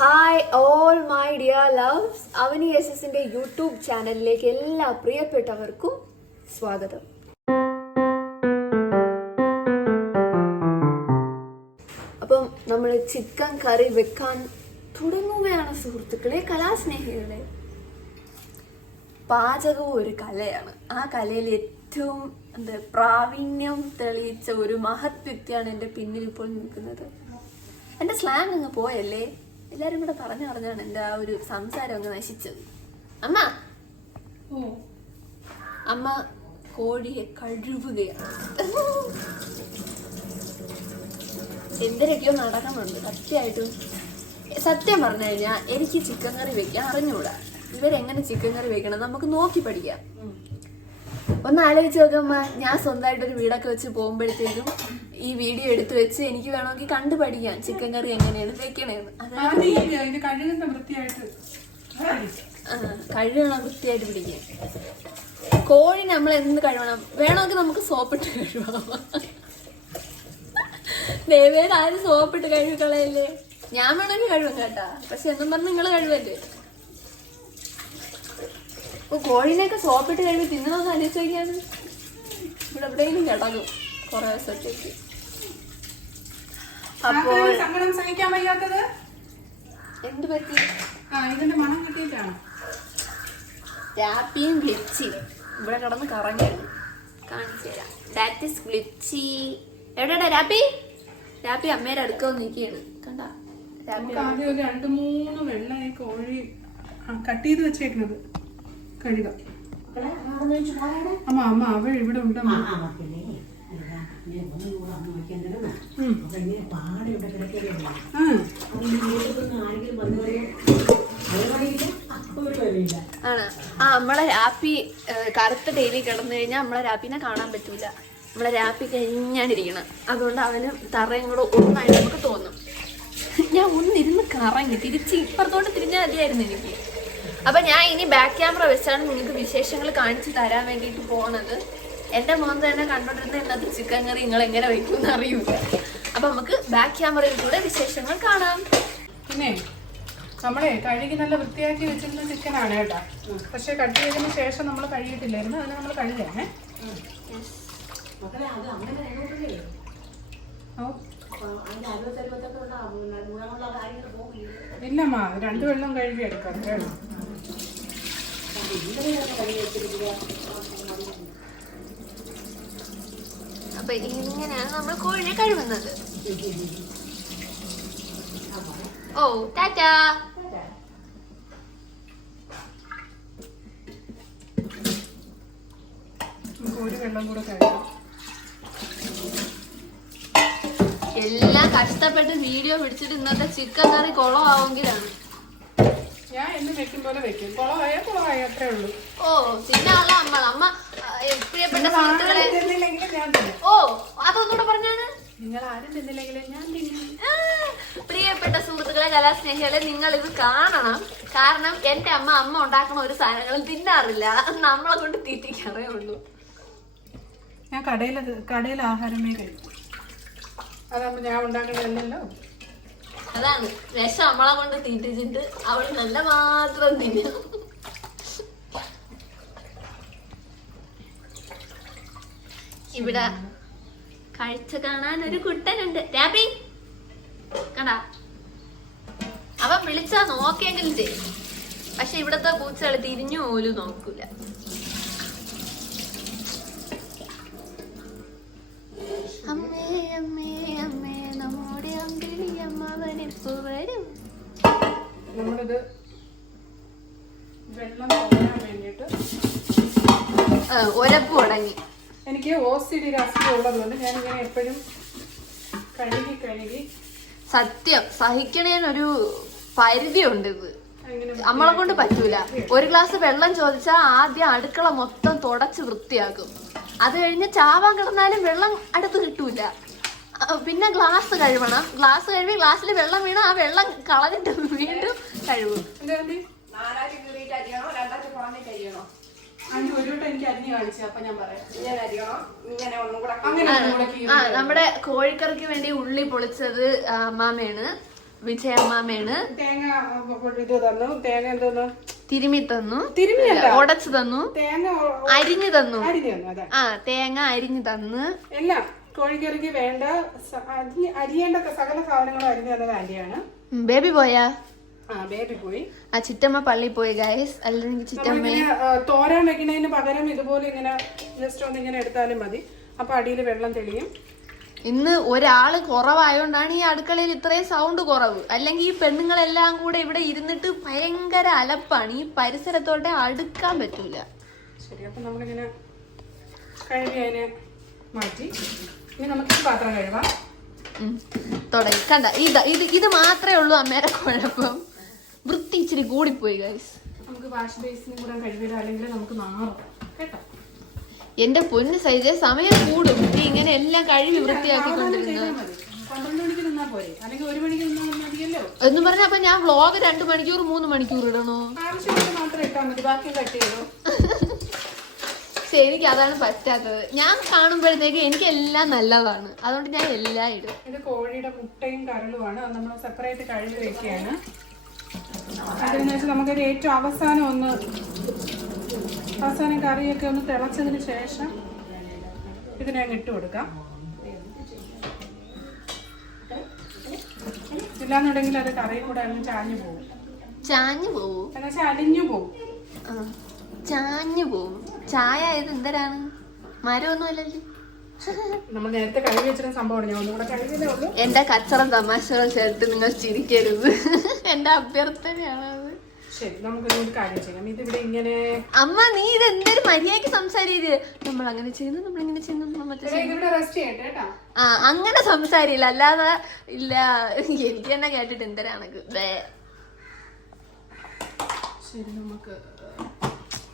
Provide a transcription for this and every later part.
Hi all my dear loves, Avani എസ്എസിന്റെ YouTube ചാനലിലേക്ക് എല്ലാ പ്രിയപ്പെട്ടവർക്കും സ്വാഗതം. അപ്പം നമ്മൾ ചിക്കൻ കറി വെക്കാൻ തുടങ്ങുകയാണ് സുഹൃത്തുക്കളെ, കലാസ്നേഹികളെ. പാചകവും ഒരു കലയാണ്. ആ കലയിൽ ഏറ്റവും പ്രാവീണ്യം തെളിയിച്ച ഒരു മഹത് വ്യക്തിയാണ് എൻ്റെ പിന്നിൽ ഇപ്പോൾ നിൽക്കുന്നത്. എൻ്റെ സ്ലാങ് അങ്ങ് പോയല്ലേ, എല്ലാരും കൂടെ പറഞ്ഞാണ് എൻ്റെ ആ ഒരു സംസാരം അങ്ങ് നശിച്ചത്. അമ്മ കോഴിയെ കഴുകുകയാണ്. എന്തിനൊക്കെയോ നടക്കുന്നുണ്ട്. സത്യം പറഞ്ഞു കഴിഞ്ഞാൽ എനിക്ക് ചിക്കൻ കറി വെക്കാൻ അറിഞ്ഞൂടാ. ഇവരെങ്ങനെ ചിക്കൻ കറി വെക്കണം നമുക്ക് നോക്കി പഠിക്കാം. ഒന്ന് ആലോചിച്ച് നോക്കമ്മ, ഞാൻ സ്വന്തമായിട്ടൊരു വീടൊക്കെ വെച്ച് പോകുമ്പോഴത്തേക്കും ഈ വീഡിയോ എടുത്തു വെച്ച് എനിക്ക് വേണമെങ്കിൽ കണ്ടു പഠിക്കാം ചിക്കൻ കറി എങ്ങനെയാണ് വെക്കണേന്ന്. കഴുകണം, വൃത്തിയായിട്ട് പിടിക്കാം. കോഴി നമ്മൾ എന്ത് കഴുകണം, വേണമെങ്കിൽ നമുക്ക് സോപ്പിട്ട് കഴുകാം. വേറെ ആരും സോപ്പിട്ട് കഴുകളയല്ലേ, ഞാൻ വേണമെങ്കിൽ കഴുകാം കേട്ടാ. പക്ഷെ എന്നും പറഞ്ഞ് നിങ്ങൾ കഴുകല്ലേ. കോഴിനെയൊക്കെ സോപ്പിട്ട് കഴുകി തിന്നണമെന്ന് അനുസരിക്കാണ്. ഇവിടെ എവിടെയെങ്കിലും കിടക്കും കുറെ ദിവസത്തേക്ക്. അപ്പോൾ എന്ത് പറ്റി? രാപ്പിയും ഗ്ലിച്ചിയും ഇവിടെ കിടന്ന് കറങ്ങാണ്. കാണിച്ചു തരാം. That is glitchy. എവിടെയാ രാപ്പി? രാപ്പി അമ്മേടെ അടുക്ക നിൽക്കുകയാണ്. കണ്ടാ? ആദ്യം ഒരു 2-3 വെള്ള കോഴി കട്ട് ചെയ്ത് വെച്ചേക്കുന്നത് കഴുകാം. അമ്മ അവ ഇവിടെ ഉണ്ടമ്മ. നമ്മളെ രാപ്പി കറുത്ത ഡെയിലി കിടന്നു കഴിഞ്ഞാൽ നമ്മളെ രാപ്പിനെ കാണാൻ പറ്റൂല. നമ്മളെ രാപ്പി കഴിഞ്ഞാണ്ടിരിക്കണം. അതുകൊണ്ട് അവന് തറയും കൂടെ ഒന്നായിട്ട് നമുക്ക് തോന്നും. ഞാൻ ഒന്നിരുന്ന് കറങ്ങി തിരിച്ച് ഇപ്പുറത്തോട്ട് തിരിഞ്ഞാൽ മതിയായിരുന്നു എനിക്ക്. അപ്പൊ ഞാൻ ഇനി ബാക്ക് ക്യാമറ വെച്ചാണ് നിങ്ങൾക്ക് വിശേഷങ്ങൾ കാണിച്ചു തരാൻ വേണ്ടിയിട്ട് പോണത്. എന്റെ മോൻ തന്നെ കണ്ടോണ്ടിരുന്ന ഇന്നത്തെ ചിക്കൻ കറി നിങ്ങൾ എങ്ങനെ വെക്കും അറിയൂല. അപ്പൊ നമുക്ക് ബാക്ക് ക്യാമറയിൽ കൂടെ വിശേഷങ്ങൾ കാണാം. പിന്നെ നമ്മളെ കഴുകി നല്ല വൃത്തിയാക്കി വെച്ചിരുന്ന ചിക്കനാണ് കേട്ടാ. പക്ഷെ കട്ട് ചെയ്തതിന് ശേഷം നമ്മൾ കഴുകിയിട്ടില്ലായിരുന്നു. അതിന് നമ്മൾ കഴുകാനേ. ഇല്ലമ്മ, 2 വെള്ളം കഴുകി എടുക്കാം. അപ്പൊ ഇങ്ങനെയാണ് നമ്മൾ കോഴിനെ കഴുകുന്നത്. ഓ ടാറ്റാ. ഒരു വെള്ളം കൂടെ കഴുകാം. എല്ലാം കഷ്ടപ്പെട്ട് വീഡിയോ പിടിച്ചിട്ട് ഇന്നത്തെ ചിക്കൻ കറി കുളമാവെങ്കിലാണ്. ഞാൻ എന്നും വെക്കും പോലെ വെക്കും. കുളമായ അത്രേ ഉള്ളൂ. ഓ പിന്നെ അമ്മ പ്രിയപ്പെട്ട സുഹൃത്തുക്കളെ, ഓ അതൊന്നുകൂടെ പറഞ്ഞാണ്. നിങ്ങൾ ആരും തിന്നില്ലെങ്കിലും ഞാൻ തിന്നും. പ്രിയപ്പെട്ട സുഹൃത്തുക്കളെ, കലാസ്നേഹികളെ, നിങ്ങൾ ഇത് കാണണം. കാരണം എന്റെ അമ്മ ഉണ്ടാക്കുന്ന ഒരു സാധനങ്ങളും തിന്നാറില്ല. നമ്മളെ കൊണ്ട് തീറ്റിക്കാറേ ഉള്ളൂ. ഞാൻ കടയിൽ ആഹാരമേ കഴിക്കും. അതാകുമ്പോ ഞാൻ ഉണ്ടാക്കണതല്ലോ. അതാണ് വിഷം നമ്മളെ കൊണ്ട് തീറ്റിച്ചിട്ട് അവള് നല്ല മാത്രം തിന്നും. ഇവിടെ കാഴ്ച കാണാൻ ഒരു കുട്ടനുണ്ട്. രാപ്പി കണ്ടാ, അവൻ വിളിച്ചാ നോക്കിയെങ്കിലും ചെയ്യും. പക്ഷെ ഇവിടത്തെ പൂച്ചകള് തിരിഞ്ഞു പോലും നോക്കൂല. അമ്മേ അമ്മേ അമ്മേ നമ്മുടെ അമ്പിളിയമ്മവനെപ്പോ വരും. നമ്മളിത് വെള്ളം തോന്നാൻ വേണ്ടിട്ട് ഒരപ്പ് തുടങ്ങി. എനിക്ക് OCD അസുഖം ഉള്ളതുകൊണ്ട് ഞാൻ ഇങ്ങനെ എപ്പോഴും കഴുകി സത്യം സഹിക്കണേനൊരു പരിധി ഉണ്ട്. ഇത് നമ്മളെ കൊണ്ട് പറ്റൂല. ഒരു ഗ്ലാസ് വെള്ളം ചോദിച്ചാൽ ആദ്യം അടുക്കള മൊത്തം തുടച്ച് വൃത്തിയാക്കും. അത് കഴിഞ്ഞ് ചാവാൻ കിടന്നാലും വെള്ളം അടുത്ത് കിട്ടൂല. പിന്നെ ഗ്ലാസ് കഴുകണം. ഗ്ലാസ് കഴുകി ഗ്ലാസ്സിൽ വെള്ളം വീണ ആ വെള്ളം കളഞ്ഞിട്ട് വീണ്ടും കഴുകും. നമ്മുടെ കോഴിക്കറിക്ക് വേണ്ടി ഉള്ളി പൊളിച്ചത് അമ്മാമയാണ്. വിജയമ്മാമയാണ് തേങ്ങ ഇത് തന്നു. തേങ്ങ എന്തോന്നു തിരുമി തന്നു, തിരുമിയല്ല, ഉടച്ചു തന്നു, തേങ്ങ അരിഞ്ഞു തന്നു. അരിഞ്ഞു തന്നു. അതെ, തേങ്ങ അരിഞ്ഞു തന്ന് എല്ലാം കോഴിക്കറിക്ക് വേണ്ട അരിയേണ്ട സകല സാധനങ്ങളും അരിഞ്ഞു തന്നത് ആന്റിയാണ്. ബേബി പോയാ? ബേബി പോയി. ചിറ്റമ്മ പള്ളി പോയി ഗൈസ്. അല്ലെങ്കിൽ ചിറ്റമ്മ തോരാൻ വെക്കുന്നതിന് പകരം ഇതുപോലെ ഇങ്ങനെ ജസ്റ്റ് ഒന്ന് ഇങ്ങനെ എടുത്താലും മതി. അപ്പൊ അടിയിൽ വെള്ളം തെളിയും. ഇന്ന് ഒരാള് കുറവായോണ്ടാണ് ഈ അടുക്കളയിൽ ഇത്രയും സൗണ്ട് കുറവ്. അല്ലെങ്കിൽ ഈ പെണ്ണുങ്ങളെല്ലാം കൂടെ ഇവിടെ ഇരുന്നിട്ട് ഭയങ്കര അലപ്പാണ്. ഈ പരിസരത്തോട്ടെ അടുക്കാൻ പറ്റൂല. ശരി, അപ്പൊ നമ്മളിങ്ങനെ കഴുകി അതിനെ മാറ്റി. ഇനി നമുക്ക് ഈ പാത്രം കഴുകാം. തുടങ്ങി. കണ്ട, ഇത് മാത്രമേ ഉള്ളൂ അമ്മേരെ കുഴപ്പം. വൃത്തി ഇച്ചിരി കൂടിപ്പോയി ഗൈസ്. നമുക്ക് വാഷ് ബേസിനും കൂടെ കഴുകിയിടാം, അല്ലെങ്കിൽ നമുക്ക് മാറും കേട്ടോ. എന്റെ പൊന്ന് സൈജ്, സമയം കൂടും നീ ഇങ്ങനെ എല്ലാം കഴുകി വൃത്തിയാക്കിക്കൊണ്ടിരുന്നത്. 12 മണിക്ക് നിന്നാ പോരെ, അല്ലെങ്കിൽ 1 മണിക്ക് നിന്നാൽ മതിയല്ലോ എന്ന് പറഞ്ഞ അപ്പൊ ഞാൻ വ്ളോഗ് 2 മണിക്കൂർ 3 മണിക്കൂർ ഇടണോ? ആവശ്യമായിട്ട് മാത്രം ഇട്ടാൽ മതി, ബാക്കി കട്ട് ചെയ്തോ. പക്ഷെ എനിക്ക് അതാണ് പറ്റാത്തത്. ഞാൻ കാണുമ്പോഴത്തേക്ക് എനിക്ക് എല്ലാം നല്ലതാണ്, അതുകൊണ്ട് ഞാൻ എല്ലാം ഇടും. ഇത് കോഴിയുടെ മുട്ടയും കരളുമാണ്. അത് നമ്മൾ സെപ്പറേറ്റ് കഴുകി വെക്കുകയാണ്. അതിന് ശേഷം നമുക്കൊരു ഏറ്റവും അവസാനം കറിയൊക്കെ ഒന്ന് തിളച്ചതിന് ശേഷം ഇതിനെ ഇട്ട് കൊടുക്കാം. ഇല്ലാന്നുണ്ടെങ്കിൽ അത് കറി കൂടെ അങ്ങ് ചാഞ്ഞു പോവും. എന്നുവെച്ചാൽ അലിഞ്ഞു പോവും. ചാഞ്ഞു പോവും. ചായ ഇത് എന്തരാണ്? മരമൊന്നും അല്ലല്ലോ. നമ്മൾ നേരത്തെ കഴുകി വെച്ചിരുന്ന സംഭവമാണ്. ഞാൻ ഒന്നുകൂടെ കഴുകിയതേ ഉള്ളൂ. എന്റെ കച്ചറ തമാശകൾ ചേർത്ത് നിങ്ങൾ ചിരിക്കരുത്. എന്റെ അഭ്യർത്ഥനയാണത്. ശരി, നമുക്കൊരു കാര്യം ചെയ്യാം. ഇതിവിടെ ഇങ്ങനെ അമ്മ നീ ഇത് എന്തൊരു മര്യാദക്ക് സംസാരിയത്. നമ്മൾ അങ്ങനെ ചെയ്യുന്നു, നമ്മളിങ്ങനെ ചെയ്യുന്നു, റെസ്റ്റ് ചെയ്യട്ടെ കേട്ടോ. അങ്ങനെ സംസാരില്ല. അല്ലാതെ ഇല്ല, എനിക്ക് തന്നെ കേട്ടിട്ട് എന്തരാണക്ക്. ശരി, നമുക്ക്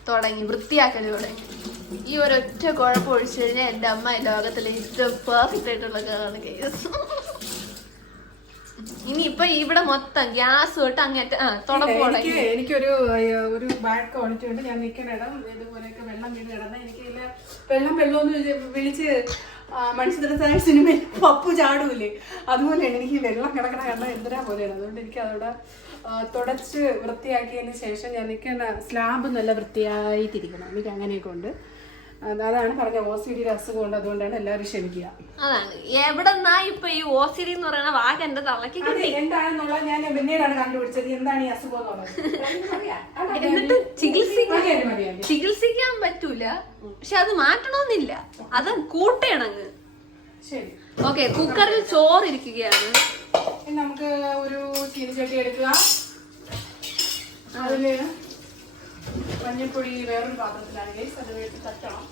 തുടങ്ങി വൃത്തിയാക്കല് തുടങ്ങി. ഈ ഒരൊറ്റ കുഴപ്പം ഒഴിച്ചു കഴിഞ്ഞാൽ എന്റെ അമ്മ ലോകത്തിലെ ഏറ്റവും പെർഫെക്റ്റ് ആയിട്ടുള്ള കേറാണ് കേസ്. ഇനിയിപ്പൊ ഇവിടെ മൊത്തം ഗ്യാസ് തൊട്ട് അങ്ങേറ്റ എനിക്കൊരു ബാഡ് ക്വാളിറ്റി ഉണ്ട്. ഞാൻ നിൽക്കുന്നിടം ഇതുപോലെയൊക്കെ വെള്ളം വീണ് കിടന്ന എനിക്ക് വെള്ളമെന്ന് വിളിച്ച് മത്സ്യത്തൊഴിലാളി സിനിമയിൽ പപ്പു ചാടൂലേ, അതുപോലെയാണ് എനിക്ക് വെള്ളം കിടക്കണ കണ്ടാൽ എന്തിനാ പോലെയാണ്. അതുകൊണ്ട് എനിക്ക് അതോടെ തുടച്ച് വൃത്തിയാക്കിയതിന് ശേഷം ഞാൻ നിൽക്കുന്ന സ്ലാബ് നല്ല വൃത്തിയായിട്ടിരിക്കണം. എനിക്ക് അങ്ങനെയൊക്കെ ഉണ്ട്. അതാണ് പറഞ്ഞ OCD അസുഖം ഉണ്ട്. അതുകൊണ്ടാണ് എല്ലാവരും ക്ഷമിക്കുക. അതാണ് എവിടെന്നാ ഇപ്പൊ ഈ OCD എന്ന് പറയുന്ന വാക്ക് എന്റെ തള്ളക്ക് എന്താണെന്നുള്ളത് ഞാൻ പിന്നീടാണ് കണ്ടുപിടിച്ചത്. എന്താണ് ഈ അസുഖം എന്നുള്ളത്. എന്നിട്ട് ചികിത്സിക്കാൻ പറ്റൂല, പക്ഷെ അത് മാറ്റണമെന്നില്ല, അത് കൂട്ടണങ്ങ്. ശരി, ഓക്കെ. കുക്കറിൽ ചോറിരിക്കുകയാണ്. നമുക്ക് ഒരു ചീനിച്ചട്ടി എടുക്കുക. അതില് മഞ്ഞപ്പൊടി വേറൊരു പാത്രത്തിലാണ് ഗൈസ്. അത് വെച്ച് തട്ടണം.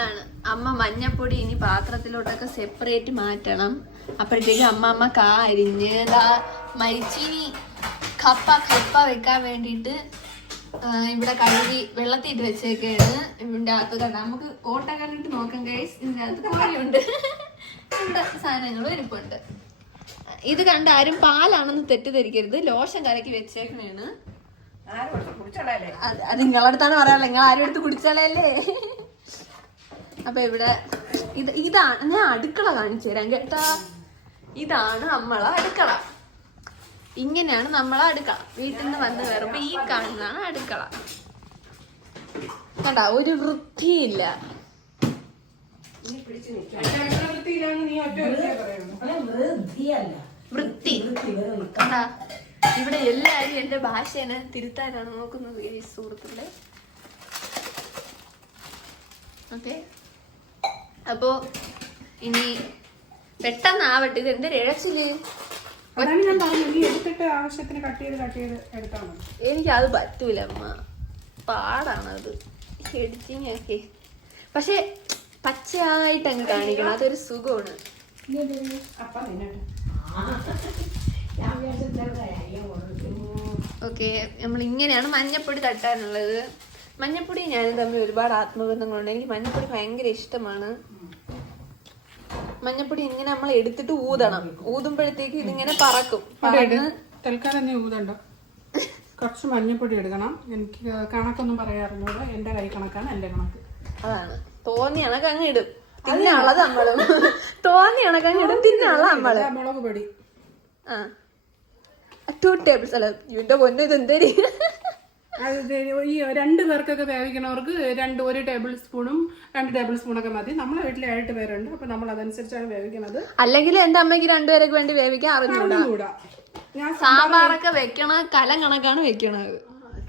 ആണ് അമ്മ മഞ്ഞപ്പൊടി ഇനി പാത്രത്തിലോട്ടൊക്കെ സെപ്പറേറ്റ് മാറ്റണം. അപ്പോഴത്തേക്ക് അമ്മ കാ അരിഞ്ഞ് മരിച്ചീനി കപ്പ വെക്കാൻ വേണ്ടിയിട്ട് ഇവിടെ കഴുകി വെള്ളത്തിട്ട് വെച്ചേക്കാണ്. ഇതിൻ്റെ അകത്ത് കണ്ട നമുക്ക് ഓട്ടക്കല്ലിട്ട് നോക്കാം ഗൈസ്. ഇതിൻ്റെ അകത്ത് കോഴിയുണ്ട്, ഇവിടെ സാധനങ്ങളും ഇരിപ്പുണ്ട്. ഇത് കണ്ട് ആരും പാലാണെന്ന് തെറ്റിദ്ധരിക്കരുത്. ലോഷൻ കലക്കി വെച്ചേക്കണേണ്. അത് നിങ്ങളടുത്താണ് പറയാനുള്ളത്. നിങ്ങൾ ആരും എടുത്ത് കുടിച്ചാലേ. അപ്പൊ ഇവിടെ ഇതാണ് ഞാൻ അടുക്കള കാണിച്ചു തരാം കേട്ടാ. ഇതാണ് നമ്മളെ അടുക്കള. ഇങ്ങനെയാണ് നമ്മളെ അടുക്കള. വീട്ടിൽ നിന്ന് വന്ന് കയറുമ്പോ ഈ കാണുന്നതാണ് അടുക്കള. കണ്ടാ, ഒരു വൃത്തിയില്ല. വൃത്തി കണ്ടാ. ഇവിടെ എല്ലാരും എന്റെ ഭാഷേനെ തിരുത്താനാണ് നോക്കുന്നത് ഈ സുഹൃത്തുക്കളെ. ഓക്കെ, അപ്പോ ഇനി പെട്ടെന്നാവട്ടെ. ഇത് എന്റെ ഇഴച്ചില് എനിക്കത് പറ്റൂല അമ്മ, പാടാണത് എഡിറ്റിങ് ഒക്കെ. പക്ഷെ പച്ചയായിട്ട് അങ്ങ് കാണിക്കണം, അതൊരു സുഖമാണ്. ഓക്കെ, നമ്മൾ ഇങ്ങനെയാണ് മഞ്ഞപ്പൊടി തട്ടാനുള്ളത്. മഞ്ഞപ്പൊടി ഞാനും തമ്മിൽ ഒരുപാട് ആത്മബന്ധങ്ങളുണ്ട്. എനിക്ക് മഞ്ഞപ്പൊടി ഭയങ്കര ഇഷ്ടമാണ്. മഞ്ഞപ്പൊടി ഇങ്ങനെ നമ്മൾ എടുത്തിട്ട് ഊതണം. ഊതുമ്പോഴത്തേക്ക് ഇതിങ്ങനെ പറക്കും. തൽക്കാലം നീ ഊതണ്ട, കുറച്ച് മഞ്ഞപ്പൊടി എടുക്കണം. എനിക്ക് കണക്കൊന്നും പറയാറുള്ളത്. എന്റെ കൈ കണക്കാണ്, എന്റെ കണക്ക് അതാണ്. തോന്നി കണക്കങ്ങ് ഇടും, തിന്നാളത് നമ്മളും. തോന്നി കണക്കങ്ങ് ഇടും, തിന്നാള നമ്മള്. മുളക് പൊടി 2 ടേബിൾ അല്ല ഇവന്റെ പൊന്നു ഇത് എന്തേരി. അത് ഈ 2 പേർക്കൊക്കെ വേവിക്കണവർക്ക് 1 ടേബിൾ സ്പൂണും 2 ടേബിൾ സ്പൂണൊക്കെ മതി. നമ്മളെ വീട്ടിൽ 7 പേരുണ്ട്, അപ്പൊ നമ്മൾ അതനുസരിച്ചാണ് വേവിക്കുന്നത്. അല്ലെങ്കിൽ എന്റെ അമ്മയ്ക്ക് 2 പേർക്ക് വേണ്ടി വേവിക്കാൻ അറിഞ്ഞൂടാ. ഞാൻ സാമ്പാറൊക്കെ വെക്കണ കലം കണക്കാണ് വെക്കണത്.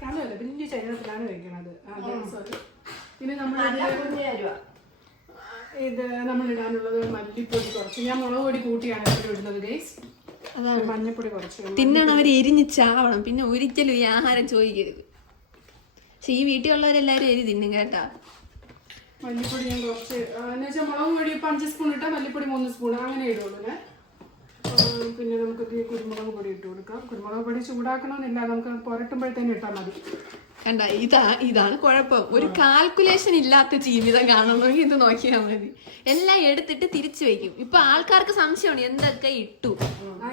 കലമല്ല, വലിയ ചൈനത്തിലാണ് വെക്കണത്. പിന്നെ നമ്മൾ ഇടാനുള്ളത് മല്ലിപ്പൊടി കുറച്ച്. ഞാൻ മുളക് പൊടി കൂട്ടിയാണ് എപ്പോഴും ഇടുന്നത് ഗൈസ്. മഞ്ഞപ്പൊടി കുറച്ച്. തിന്നണവർ എരിഞ്ഞ് ചാവണം, പിന്നെ ഒരിക്കലും ഈ ആഹാരം ചോദിക്കരുത്. പക്ഷെ ഈ വീട്ടിലുള്ളവരെല്ലാരും എരി തിന്നും കേട്ടാ. മല്ലിപ്പൊടി ഞാൻ കുറച്ച് എന്ന് വെച്ചാൽ മുളക് പൊടി 5 സ്പൂൺ ഇട്ടാൽ മല്ലിപ്പൊടി 3 സ്പൂൺ അങ്ങനെ ഇടുള്ളൂ. പിന്നെ നമുക്ക് കുരുമുളക് പൊടി ഇട്ട് കൊടുക്കാം. കുരുമുളക് പൊടി ചൂടാക്കണമെന്നില്ല, നമുക്ക് പുരട്ടുമ്പോഴത്തേനും ഇട്ടാൽ മതി. കണ്ട ഇതാണ് കുഴപ്പം. ഒരു കാൽക്കുലേഷൻ ഇല്ലാത്ത ജീവിതം കാണണമെങ്കിൽ ഇത് നോക്കിയാൽ മതി. എല്ലാം എടുത്തിട്ട് തിരിച്ചു വെക്കും. ഇപ്പൊ ആൾക്കാർക്ക് സംശയമാണ് എന്തൊക്കെ ഇട്ടു.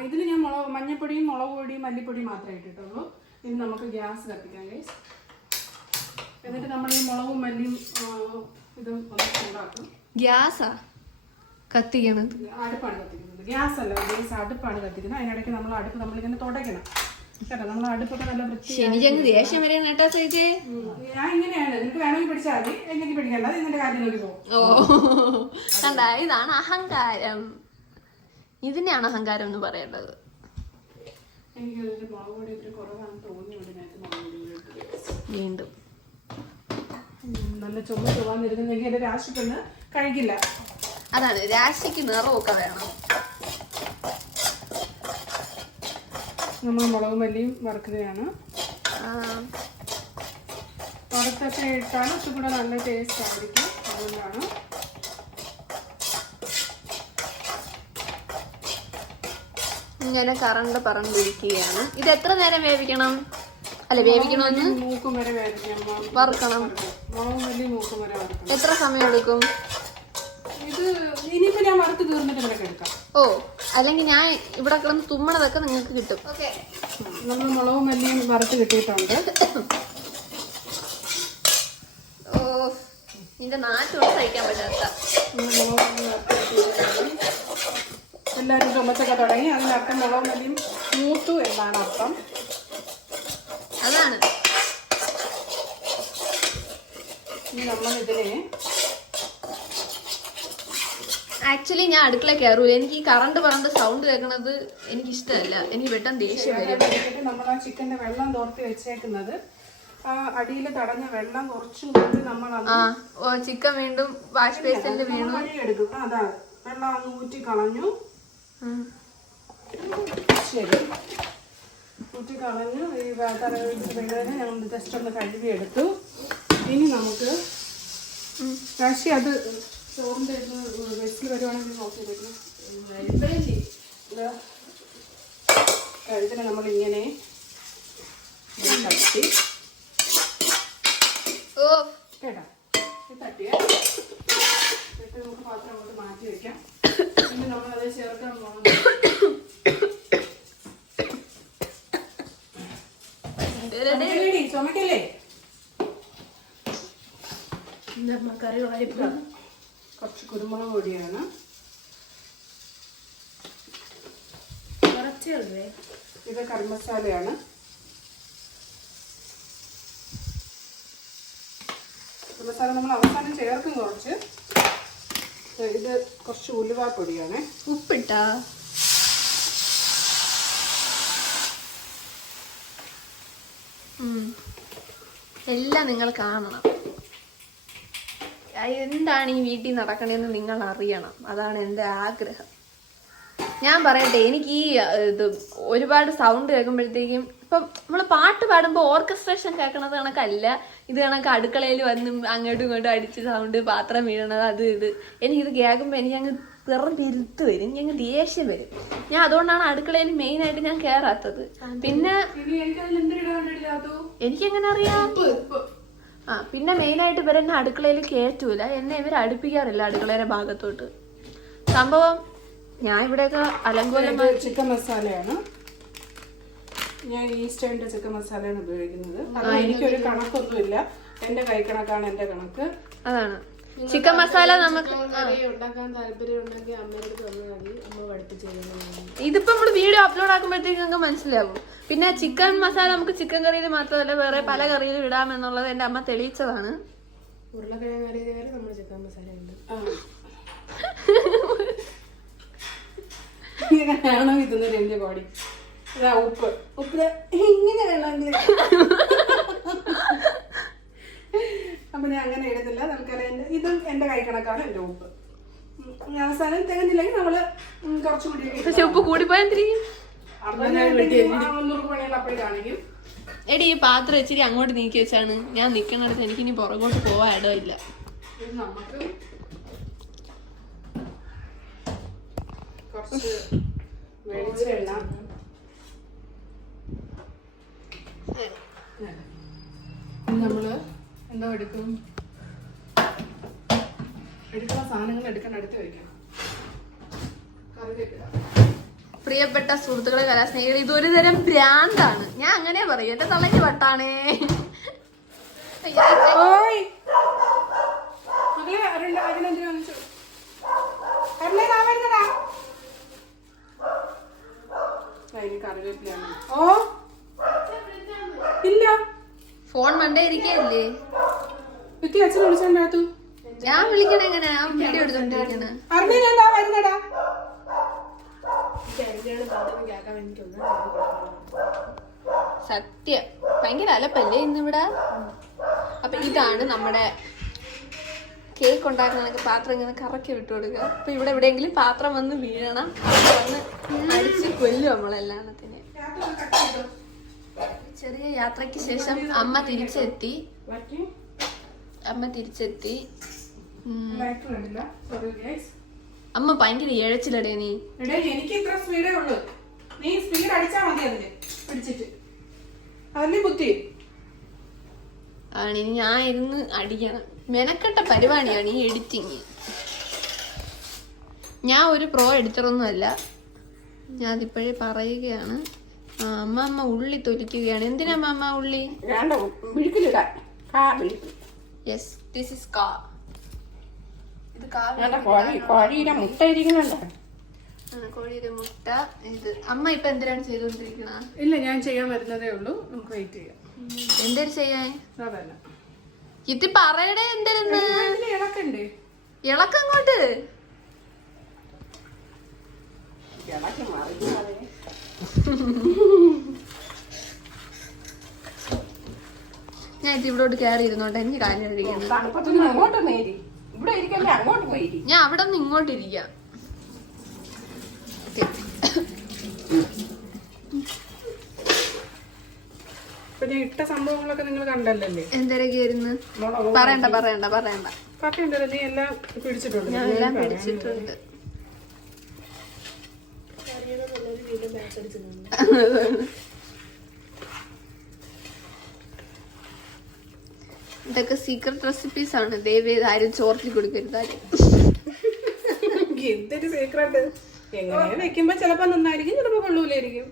ഇതിൽ ഞാൻ മഞ്ഞപ്പൊടിയും മുളക് പൊടിയും മല്ലിപ്പൊടിയും മാത്രമേ ഇട്ടിട്ടുള്ളൂ. ഇനി നമുക്ക് ഗ്യാസ് കത്തിക്കാം ഗൈസ്. എന്നിട്ട് നമ്മൾ ഈ മുളകും മല്ലിയും ഇതും ഒന്ന് ചൂടാക്കും. ഗ്യാസാ കത്തിക്കണത്? അടുപ്പാണ് കത്തിക്കുന്നത്, ഗ്യാസ് അല്ല ഗൈസ്, അടുപ്പാണ് കത്തിക്കുന്നത്. അതിനിടയ്ക്ക് നമ്മൾ അടുപ്പ് നമ്മളിങ്ങനെ തുടയ്ക്കണം കേട്ടോ. നമ്മൾ അടുപ്പൊക്കെ നല്ല ശനിജങ്ങ് ദേഷ്യം വരെ നേട്ടാ ചേച്ചേ. ഞാൻ ഇങ്ങനെയാണ്, നിനക്ക് വേണമെങ്കിൽ പിടിച്ചാൽ മതി, എനിക്ക് പിടിക്കണ്ട, ഇതിന്റെ കാര്യത്തിലേക്ക് പോകും. ഓ കണ്ട, ഇതാണ് അഹങ്കാരം. ഇതിനെയാണ് അഹങ്കാരം എന്ന് പറയേണ്ടത്. എനിക്ക് മുളക് പൊടി ഇത്തിരി കുറവാണെന്ന് തോന്നിയുണ്ട്. വീണ്ടും നല്ല ചുവന്നിരുന്നെങ്കിൽ എന്റെ രാശിക്കൊന്ന് കഴിക്കില്ല. അതാണ്, രാശിക്ക് നിറമൊക്കെ വേണം. നമ്മൾ മുളക് മല്ലിയും വറുക്കുകയാണ്. വറുത്തൊക്കെ ഇട്ടാൽ ഇച്ചുകൂടെ നല്ല ടേസ്റ്റ് ആയിരിക്കും. അതുകൊണ്ടാണ് ഇങ്ങനെ കറണ്ട് പറണ്ടിരിക്കുകയാണ്. ഇത് എത്ര നേരം വേവിക്കണം? അല്ല വേവിക്കണമെന്ന് മൂക്കും വരെ വറുക്കണം. മുളക് മല്ലി മൂക്കും വരെ വറുക്കണം. എത്ര സമയം എടുക്കും ഇത്? ഇനിയിപ്പോ ഞാൻ വറുത്ത് തീർന്നിട്ട് ഇവിടെ എടുക്കാം. ഓ, അല്ലെങ്കിൽ ഞാൻ ഇവിടെ കിടന്ന് തുമ്മണതൊക്കെ നിങ്ങൾക്ക് കിട്ടും. നമ്മൾ മുളകും മല്ലിയും വറുത്ത് കിട്ടിയിട്ടുണ്ട്. ഓ, നിന്റെ നാറ്റോട് സഹിക്കാൻ പറ്റാത്ത. എല്ലാവരും ചുമച്ചൊക്കെ തുടങ്ങി. അതിനർത്ഥം മുളകും മല്ലിയും മൂത്തു എന്നാണ് അർത്ഥം. അതാണ്. ഇനി നമ്മൾ ഇതിനെ ആക്ച്വലി ഞാൻ അടുക്കള കയറൂല. എനിക്ക് ഈ കറണ്ട് സൗണ്ട് കേൾക്കണത് എനിക്ക് ഇഷ്ടമല്ല. എനിക്ക് പെട്ടെന്ന് ദേഷ്യം വരും. നമ്മൾ ആ ചിക്കന്റെ വെള്ളം തോർത്തി വെച്ചേക്കുന്നത് ആ അടിയിൽ തടഞ്ഞ വെള്ളം കുറച്ചും കൊണ്ട് നമ്മൾ ചിക്കൻ വീണ്ടും വാഷ് ബേസിൽ വീണു എടുക്കും. അതാണ് വെള്ളം അങ്ങ് ഊറ്റി കളഞ്ഞു. ശരി, ഊറ്റി കളഞ്ഞു. ഈ തലവേദന ഞങ്ങൾ ജസ്റ്റ് ഒന്ന് കഴുകി എടുത്തു. ഇനി നമുക്ക് രാശി അത് ചോറിൻ്റെ വെച്ചിൽ വരുവാണെങ്കിൽ നോക്കിയിരിക്കുന്നു. കഴുത്തിന് നമ്മളിങ്ങനെ തട്ടി കേട്ടോ, തട്ടിയ നമുക്ക് പാത്രം അങ്ങോട്ട് മാറ്റി വെക്കാം. പിന്നെ നമ്മളത് ചേർക്കാൻ പോകുന്നത് ചുമക്കല്ലേ കറി വായ്പ. കുറച്ച് കുരുമുളക് പൊടിയാണ്. ഇത് കറി മസാലയാണ്. മസാല നമ്മൾ അവസാനം ചേർക്കും കുറച്ച്. ഇത് കുറച്ച് ഉലുവാപ്പൊടിയാണ്. ഉപ്പിട്ടാ എല്ലാം നിങ്ങൾ കാണണം. എന്താണ് ഈ വീട്ടിൽ നടക്കണേന്ന് നിങ്ങൾ അറിയണം. അതാണ് എൻ്റെ ആഗ്രഹം. ഞാൻ പറയട്ടെ, എനിക്ക് ഈ ഇത് ഒരുപാട് സൗണ്ട് കേൾക്കുമ്പോഴത്തേക്കും, ഇപ്പം നമ്മൾ പാട്ട് പാടുമ്പോൾ ഓർക്കസ്ട്രേഷൻ കേൾക്കണത് കണക്കല്ല, ഇത് കണക്ക് അടുക്കളയിൽ വന്ന് അങ്ങോട്ടും ഇങ്ങോട്ടും അടിച്ച് സൗണ്ട്, പാത്രം വീഴണത്, അത് ഇത് എനിക്കിത് കേൾക്കുമ്പോൾ എനിക്കങ്ങ് വെറും പെരുത്ത് വരും, എനിക്കങ്ങ് ദേഷ്യം വരും. ഞാൻ അതുകൊണ്ടാണ് അടുക്കളയിൽ മെയിനായിട്ട് ഞാൻ കയറാത്തത്. പിന്നെ എനിക്കെങ്ങനെ അറിയാം? പിന്നെ മെയിനായിട്ട് ഇവരെന്നെ അടുക്കളയിൽ കയറ്റൂല, എന്നെ ഇവർ അടുപ്പിക്കാറില്ല അടുക്കളയുടെ ഭാഗത്തോട്ട്. സംഭവം ഞാൻ ഇവിടെയൊക്കെ അലങ്കോലമായി. ചിക്കൻ മസാലയാണ്, ഞാൻ ഈസ്റ്റേണിന്റെ ചിക്കൻ മസാലയാണ് ഉപയോഗിക്കുന്നത്. എനിക്കൊരു കണക്കൊന്നുമില്ല, എന്റെ കൈക്കണക്കാണ് എന്റെ കണക്ക്. അതാണ് ചിക്കൻ മസാല നമുക്ക് ഉണ്ടാക്കാൻ താല്പര്യം ഉണ്ടെങ്കിൽ അമ്മയുടെ അടുത്ത് വന്നാൽ മതി, അമ്മ പഠിപ്പിച്ചു തരുന്നത്. ഇതിപ്പോ നമ്മള് വീഡിയോ അപ്ലോഡ് ആക്കുമ്പോഴത്തേക്ക് നിങ്ങൾക്ക് മനസ്സിലാവും. പിന്നെ ചിക്കൻ മസാല നമുക്ക് ചിക്കൻ കറിയിൽ മാത്രമല്ല വേറെ പല കറിയിലും ഇടാമെന്നുള്ളത് എന്റെ അമ്മ തെളിയിച്ചതാണ്. ഉരുളക്കിഴങ്ങ് കറി വരെ നമ്മുടെ ചിക്കൻ മസാല ഉണ്ട്. ഇങ്ങനെയാണോ ഇതുന്നത് എന്റെ ബോഡി? ഇതാ ഉപ്പ് ഉപ്പ് ഇങ്ങനെ വേണമെങ്കിൽ. അപ്പൊ ഞാൻ അങ്ങനെ ഇടുന്നില്ല. നമുക്കറിയാം ഇതും എന്റെ കൈ കണക്കാണ് എന്റെ ഉപ്പ്. അവസാനം തികഞ്ഞില്ലെങ്കിൽ നമ്മള് കുറച്ചുകൂടി പക്ഷെ ഉപ്പ് കൂടിപ്പോയാൽ 600 പണികൾ അപ്പോഴും കാണിക്കും. എടി ഈ പാത്രം ഇച്ചിരി അങ്ങോട്ട് നീക്കി വെച്ചാണ് ഞാൻ നിക്കണടുത്ത് എനിക്ക് ഇനി പുറകോട്ട് പോവാൻ ഇടമില്ല. ഇത് നമുക്ക് കുറച്ച് വെളിച്ചെണ്ണ നമ്മള് എന്തോ എടുക്കുന്ന സാധനങ്ങൾ എടുക്കാൻ അടുത്ത് വയ്ക്കണം. കറിവേപ്പില. പ്രിയപ്പെട്ട സുഹൃത്തുക്കളെ, കലാസ്നേഹികളെ, ഇതൊരു തരം ഭ്രാന്താണ്. ഞാൻ അങ്ങനെ പറയും, എന്റെ തള്ളക്ക് വട്ടാണേ. കറിവേപ്പിലാണ്. ഓ ഇല്ല, ഫോൺ മണ്ടേ ഇരിക്കല്ലേ? വിക്കി അച്ഛൻ വിളിച്ചതിനകത്തു ഞാൻ വിളിക്കണ എങ്ങനെയാ? വീഡിയോ എടുത്തോണ്ടിരിക്കണ. വരുന്നടാ. സത്യം ഭയങ്കര അലപ്പല്ലേ ഇന്നിവിടെ. അപ്പൊ ഇതാണ് നമ്മുടെ കേക്ക് ഉണ്ടാക്കണമെങ്കിൽ പാത്രം ഇങ്ങനെ കറക്കി വിട്ടു കൊടുക്കുക. അപ്പൊ ഇവിടെ എവിടെയെങ്കിലും പാത്രം വന്ന് വീഴണം, വന്ന് അടിച്ച് കൊല്ലും നമ്മളെല്ലാത്തിനെ. ചെറിയ യാത്രയ്ക്ക് ശേഷം അമ്മ തിരിച്ചെത്തി. അമ്മ ഭയങ്കര ഇഴച്ചിലടേ നീ. എനിക്ക് ഇത്ര സ്പീഡേ ഉള്ളൂ. നീ സ്പീഡ് അടിച്ചാ മതി അതിന് പിടിച്ചിട്ട്. അതല്ലേ ബുദ്ധി. ആണ് ഞാൻ ഇരുന്ന് അടിക്കണം. മെനക്കെട്ട പരിപാടിയാണ് ഈ എഡിറ്റിങ്. ഞാൻ ഒരു പ്രോ എഡിറ്ററൊന്നുമല്ല, ഞാൻ അതിപ്പോഴേ പറയുകയാണ്. അമ്മ ഉള്ളി തൊലിക്കുകയാണ്. എന്തിനാ അമ്മ ഉള്ളി? യെസ്, ദിസ് ഈസ് കാ. ഇത് കോഴിയുടെ മുട്ട ഇരിക്കുന്നുണ്ടോ? കോഴിയുടെ മുട്ട. ഇത് അമ്മ ഇപ്പൊ എന്തിനാണ് ചെയ്തോണ്ടിരിക്കണ? ഇല്ല, ഞാൻ ചെയ്യാൻ വരുന്നതേ ഉള്ളൂ. നമുക്ക് വെയിറ്റ് ചെയ്യാം. എന്തൊരു ചെയ്യാൻ? അതല്ല ഇത് പറയടേ. എന്തിനെന്ന് ഇളക്കണ്ടേ? ഇളക്കങ്ങോട്ട്. ഞാൻ ഇത് ഇവിടോട്ട് കയറി ഇരുന്നോട്ടെ, എനിക്ക് കാര്യം ഇരിക്കുന്നു. ഞാൻ അവിടെ നിന്ന് ഇങ്ങോട്ട് ഇരിക്കാം. ഇട്ട സംഭവങ്ങളൊക്കെ നിങ്ങൾ കണ്ടല്ലേ? എന്തൊക്കെയായിരുന്നു? പറയണ്ട. നീ എല്ലാം പിടിച്ചിട്ടുണ്ട്. ഞാൻ എല്ലാം പിടിച്ചിട്ടുണ്ട്. ഇതൊക്കെ സീക്രട്ട് റെസിപ്പീസ് ആണ്. ദയവേത് ആരും ചോർത്തി കൊടുക്കരുത്. എന്തൊരു സീക്രട്ട്. എങ്ങനെ വെക്കുമ്പോ ചിലപ്പോ നന്നായിരിക്കും, ചിലപ്പോ കൊള്ളൂലായിരിക്കും.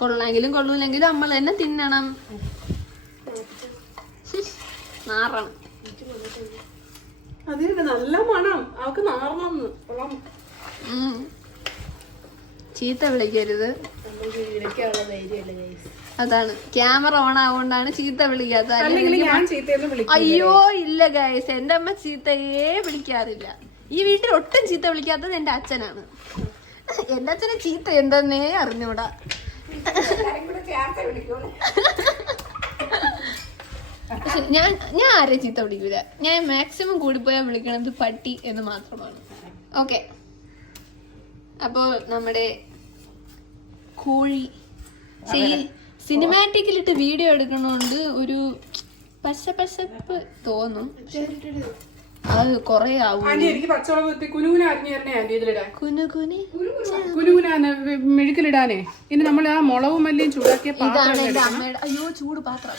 കൊള്ളാമെങ്കിലും കൊള്ളൂലെങ്കിലും നമ്മൾ തന്നെ തിന്നണം. നാറണം. അത് നല്ല മണം. അവക്ക് നാറണം. ചീത്ത വിളിക്കരുത്. അതാണ് ക്യാമറ ഓൺ ആവുകൊണ്ടാണ് ചീത്ത വിളിക്കാത്തത്. അയ്യോ ഇല്ല ഗൈസ്, എന്റെ അമ്മ ചീത്തയെ വിളിക്കാറില്ല. ഈ വീട്ടിൽ ഒട്ടും ചീത്ത വിളിക്കാത്തത് എന്റെ അച്ഛനാണ്. എന്റെ അച്ഛനെ ചീത്ത എന്തെന്നേ അറിഞ്ഞൂടാ. പക്ഷെ ഞാൻ ആരെയും ചീത്ത വിളിക്കൂല. ഞാൻ മാക്സിമം കൂടിപ്പോയാൽ വിളിക്കണത് പട്ടി എന്ന് മാത്രമാണ്. ഓക്കെ, അപ്പോൾ നമ്മുടെ കോഴി സിനിമാറ്റിക്കിലിട്ട് വീഡിയോ എടുക്കണോണ്ട് ഒരു പശപ്പ് തോന്നും. അത് കൊറേ ആവും. എനിക്ക് പച്ചവളക് കുനുകുന അരിഞ്ഞു തരണേ ആന്റി. ഇതിലിടാൻ കുനുകുന മെഴുക്കിലിടാനേ. ഇനി നമ്മൾ ആ മുളകും മല്ലിയും ചൂടാക്കിയ ഇതാണ് എന്റെ അമ്മയുടെ. അയ്യോ ചൂട് പാത്രം.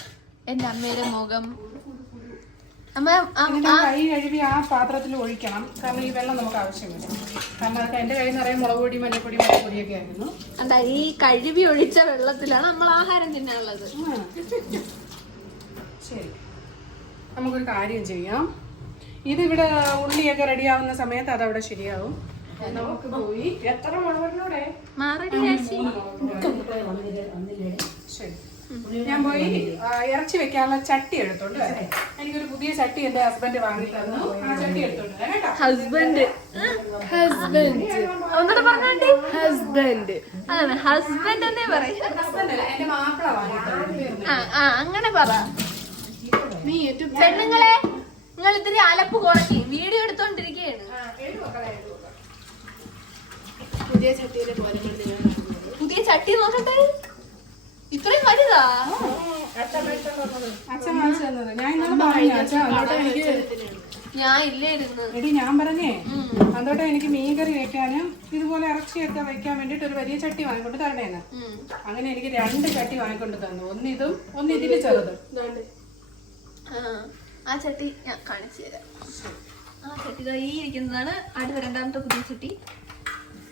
എന്റെ അമ്മയുടെ മുഖം. അമ്മ കൈ കഴുകി ആ പാത്രത്തിൽ ഒഴിക്കണം. കാരണം ഈ വെള്ളം നമുക്ക് ആവശ്യമില്ല. കാരണം അതൊക്കെ എന്റെ കയ്യിൽ നിറയെ മുളക് പൊടി മല്ലിപ്പൊടിയൊക്കെ ആയിരുന്നു. എന്താ ഈ കഴുകി ഒഴിച്ച വെള്ളത്തിലാണ് നമ്മൾ ആഹാരം തിന്നാനുള്ളത്. ശരി, നമുക്കൊരു കാര്യം ചെയ്യാം. ഇതിവിടെ ഉള്ളിയൊക്കെ റെഡിയാവുന്ന സമയത്ത് അതവിടെ ശരിയാവും. നമുക്ക് പോയി എത്ര മണവരിലൂടെ ശരി. ഞാൻ പോയി ഇറച്ചി വെക്കാനുള്ള ചട്ടി എടുത്തോണ്ട് വരാം. എനിക്കൊരു പുതിയ ചട്ടി എന്റെ ഹസ്ബൻഡ് വാങ്ങി തന്നു. ആ ചട്ടി എടുത്തോണ്ട് വരാം കേട്ടോ. ഹസ്ബൻഡ് എന്നേ പറയും. എന്റെ മാപ്പിള വാങ്ങി തന്നു. അങ്ങനെ പറ. നീ യൂട്യൂബ് പെണ്ണുങ്ങളെ നിങ്ങൾ ഇത്തിരി അലപ്പ് കുറയ്ക്ക്. വീഡിയോ എടുത്തോണ്ടിരിക്കുകയാണ്. പുതിയ ചട്ടിയിലെ പോലെ പുതിയ ചട്ടി നോക്കട്ടെ. ഇത്രയും വലുതാ അച്ഛൻ വാങ്ങിച്ചു തന്നത്. ഞാൻ ഇന്നലെ പറഞ്ഞു അച്ഛൻ അതോട്ടെ എനിക്ക് ഞാൻ ഇല്ലായിരുന്നു. എടി ഞാൻ പറഞ്ഞേ അതോട്ടെ എനിക്ക് മീൻകറി വെക്കാനും ഇതുപോലെ ഇറച്ചിയൊക്കെ വെക്കാൻ വേണ്ടിട്ട് ഒരു വലിയ ചട്ടി വാങ്ങിക്കൊണ്ട് തരണേന്ന്. അങ്ങനെ എനിക്ക് 2 ചട്ടി വാങ്ങിക്കൊണ്ട് തന്നു. ഒന്ന് ഇതും ഒന്ന് ഇതില് ചെറുതും. ആ ചട്ടി ഞാൻ കാണിച്ചു തരാം. ആ ചട്ടി ഈ ഇരിക്കുന്നതാണ് അടുത്ത 2ാമത്തെ പുതിയ ചട്ടി.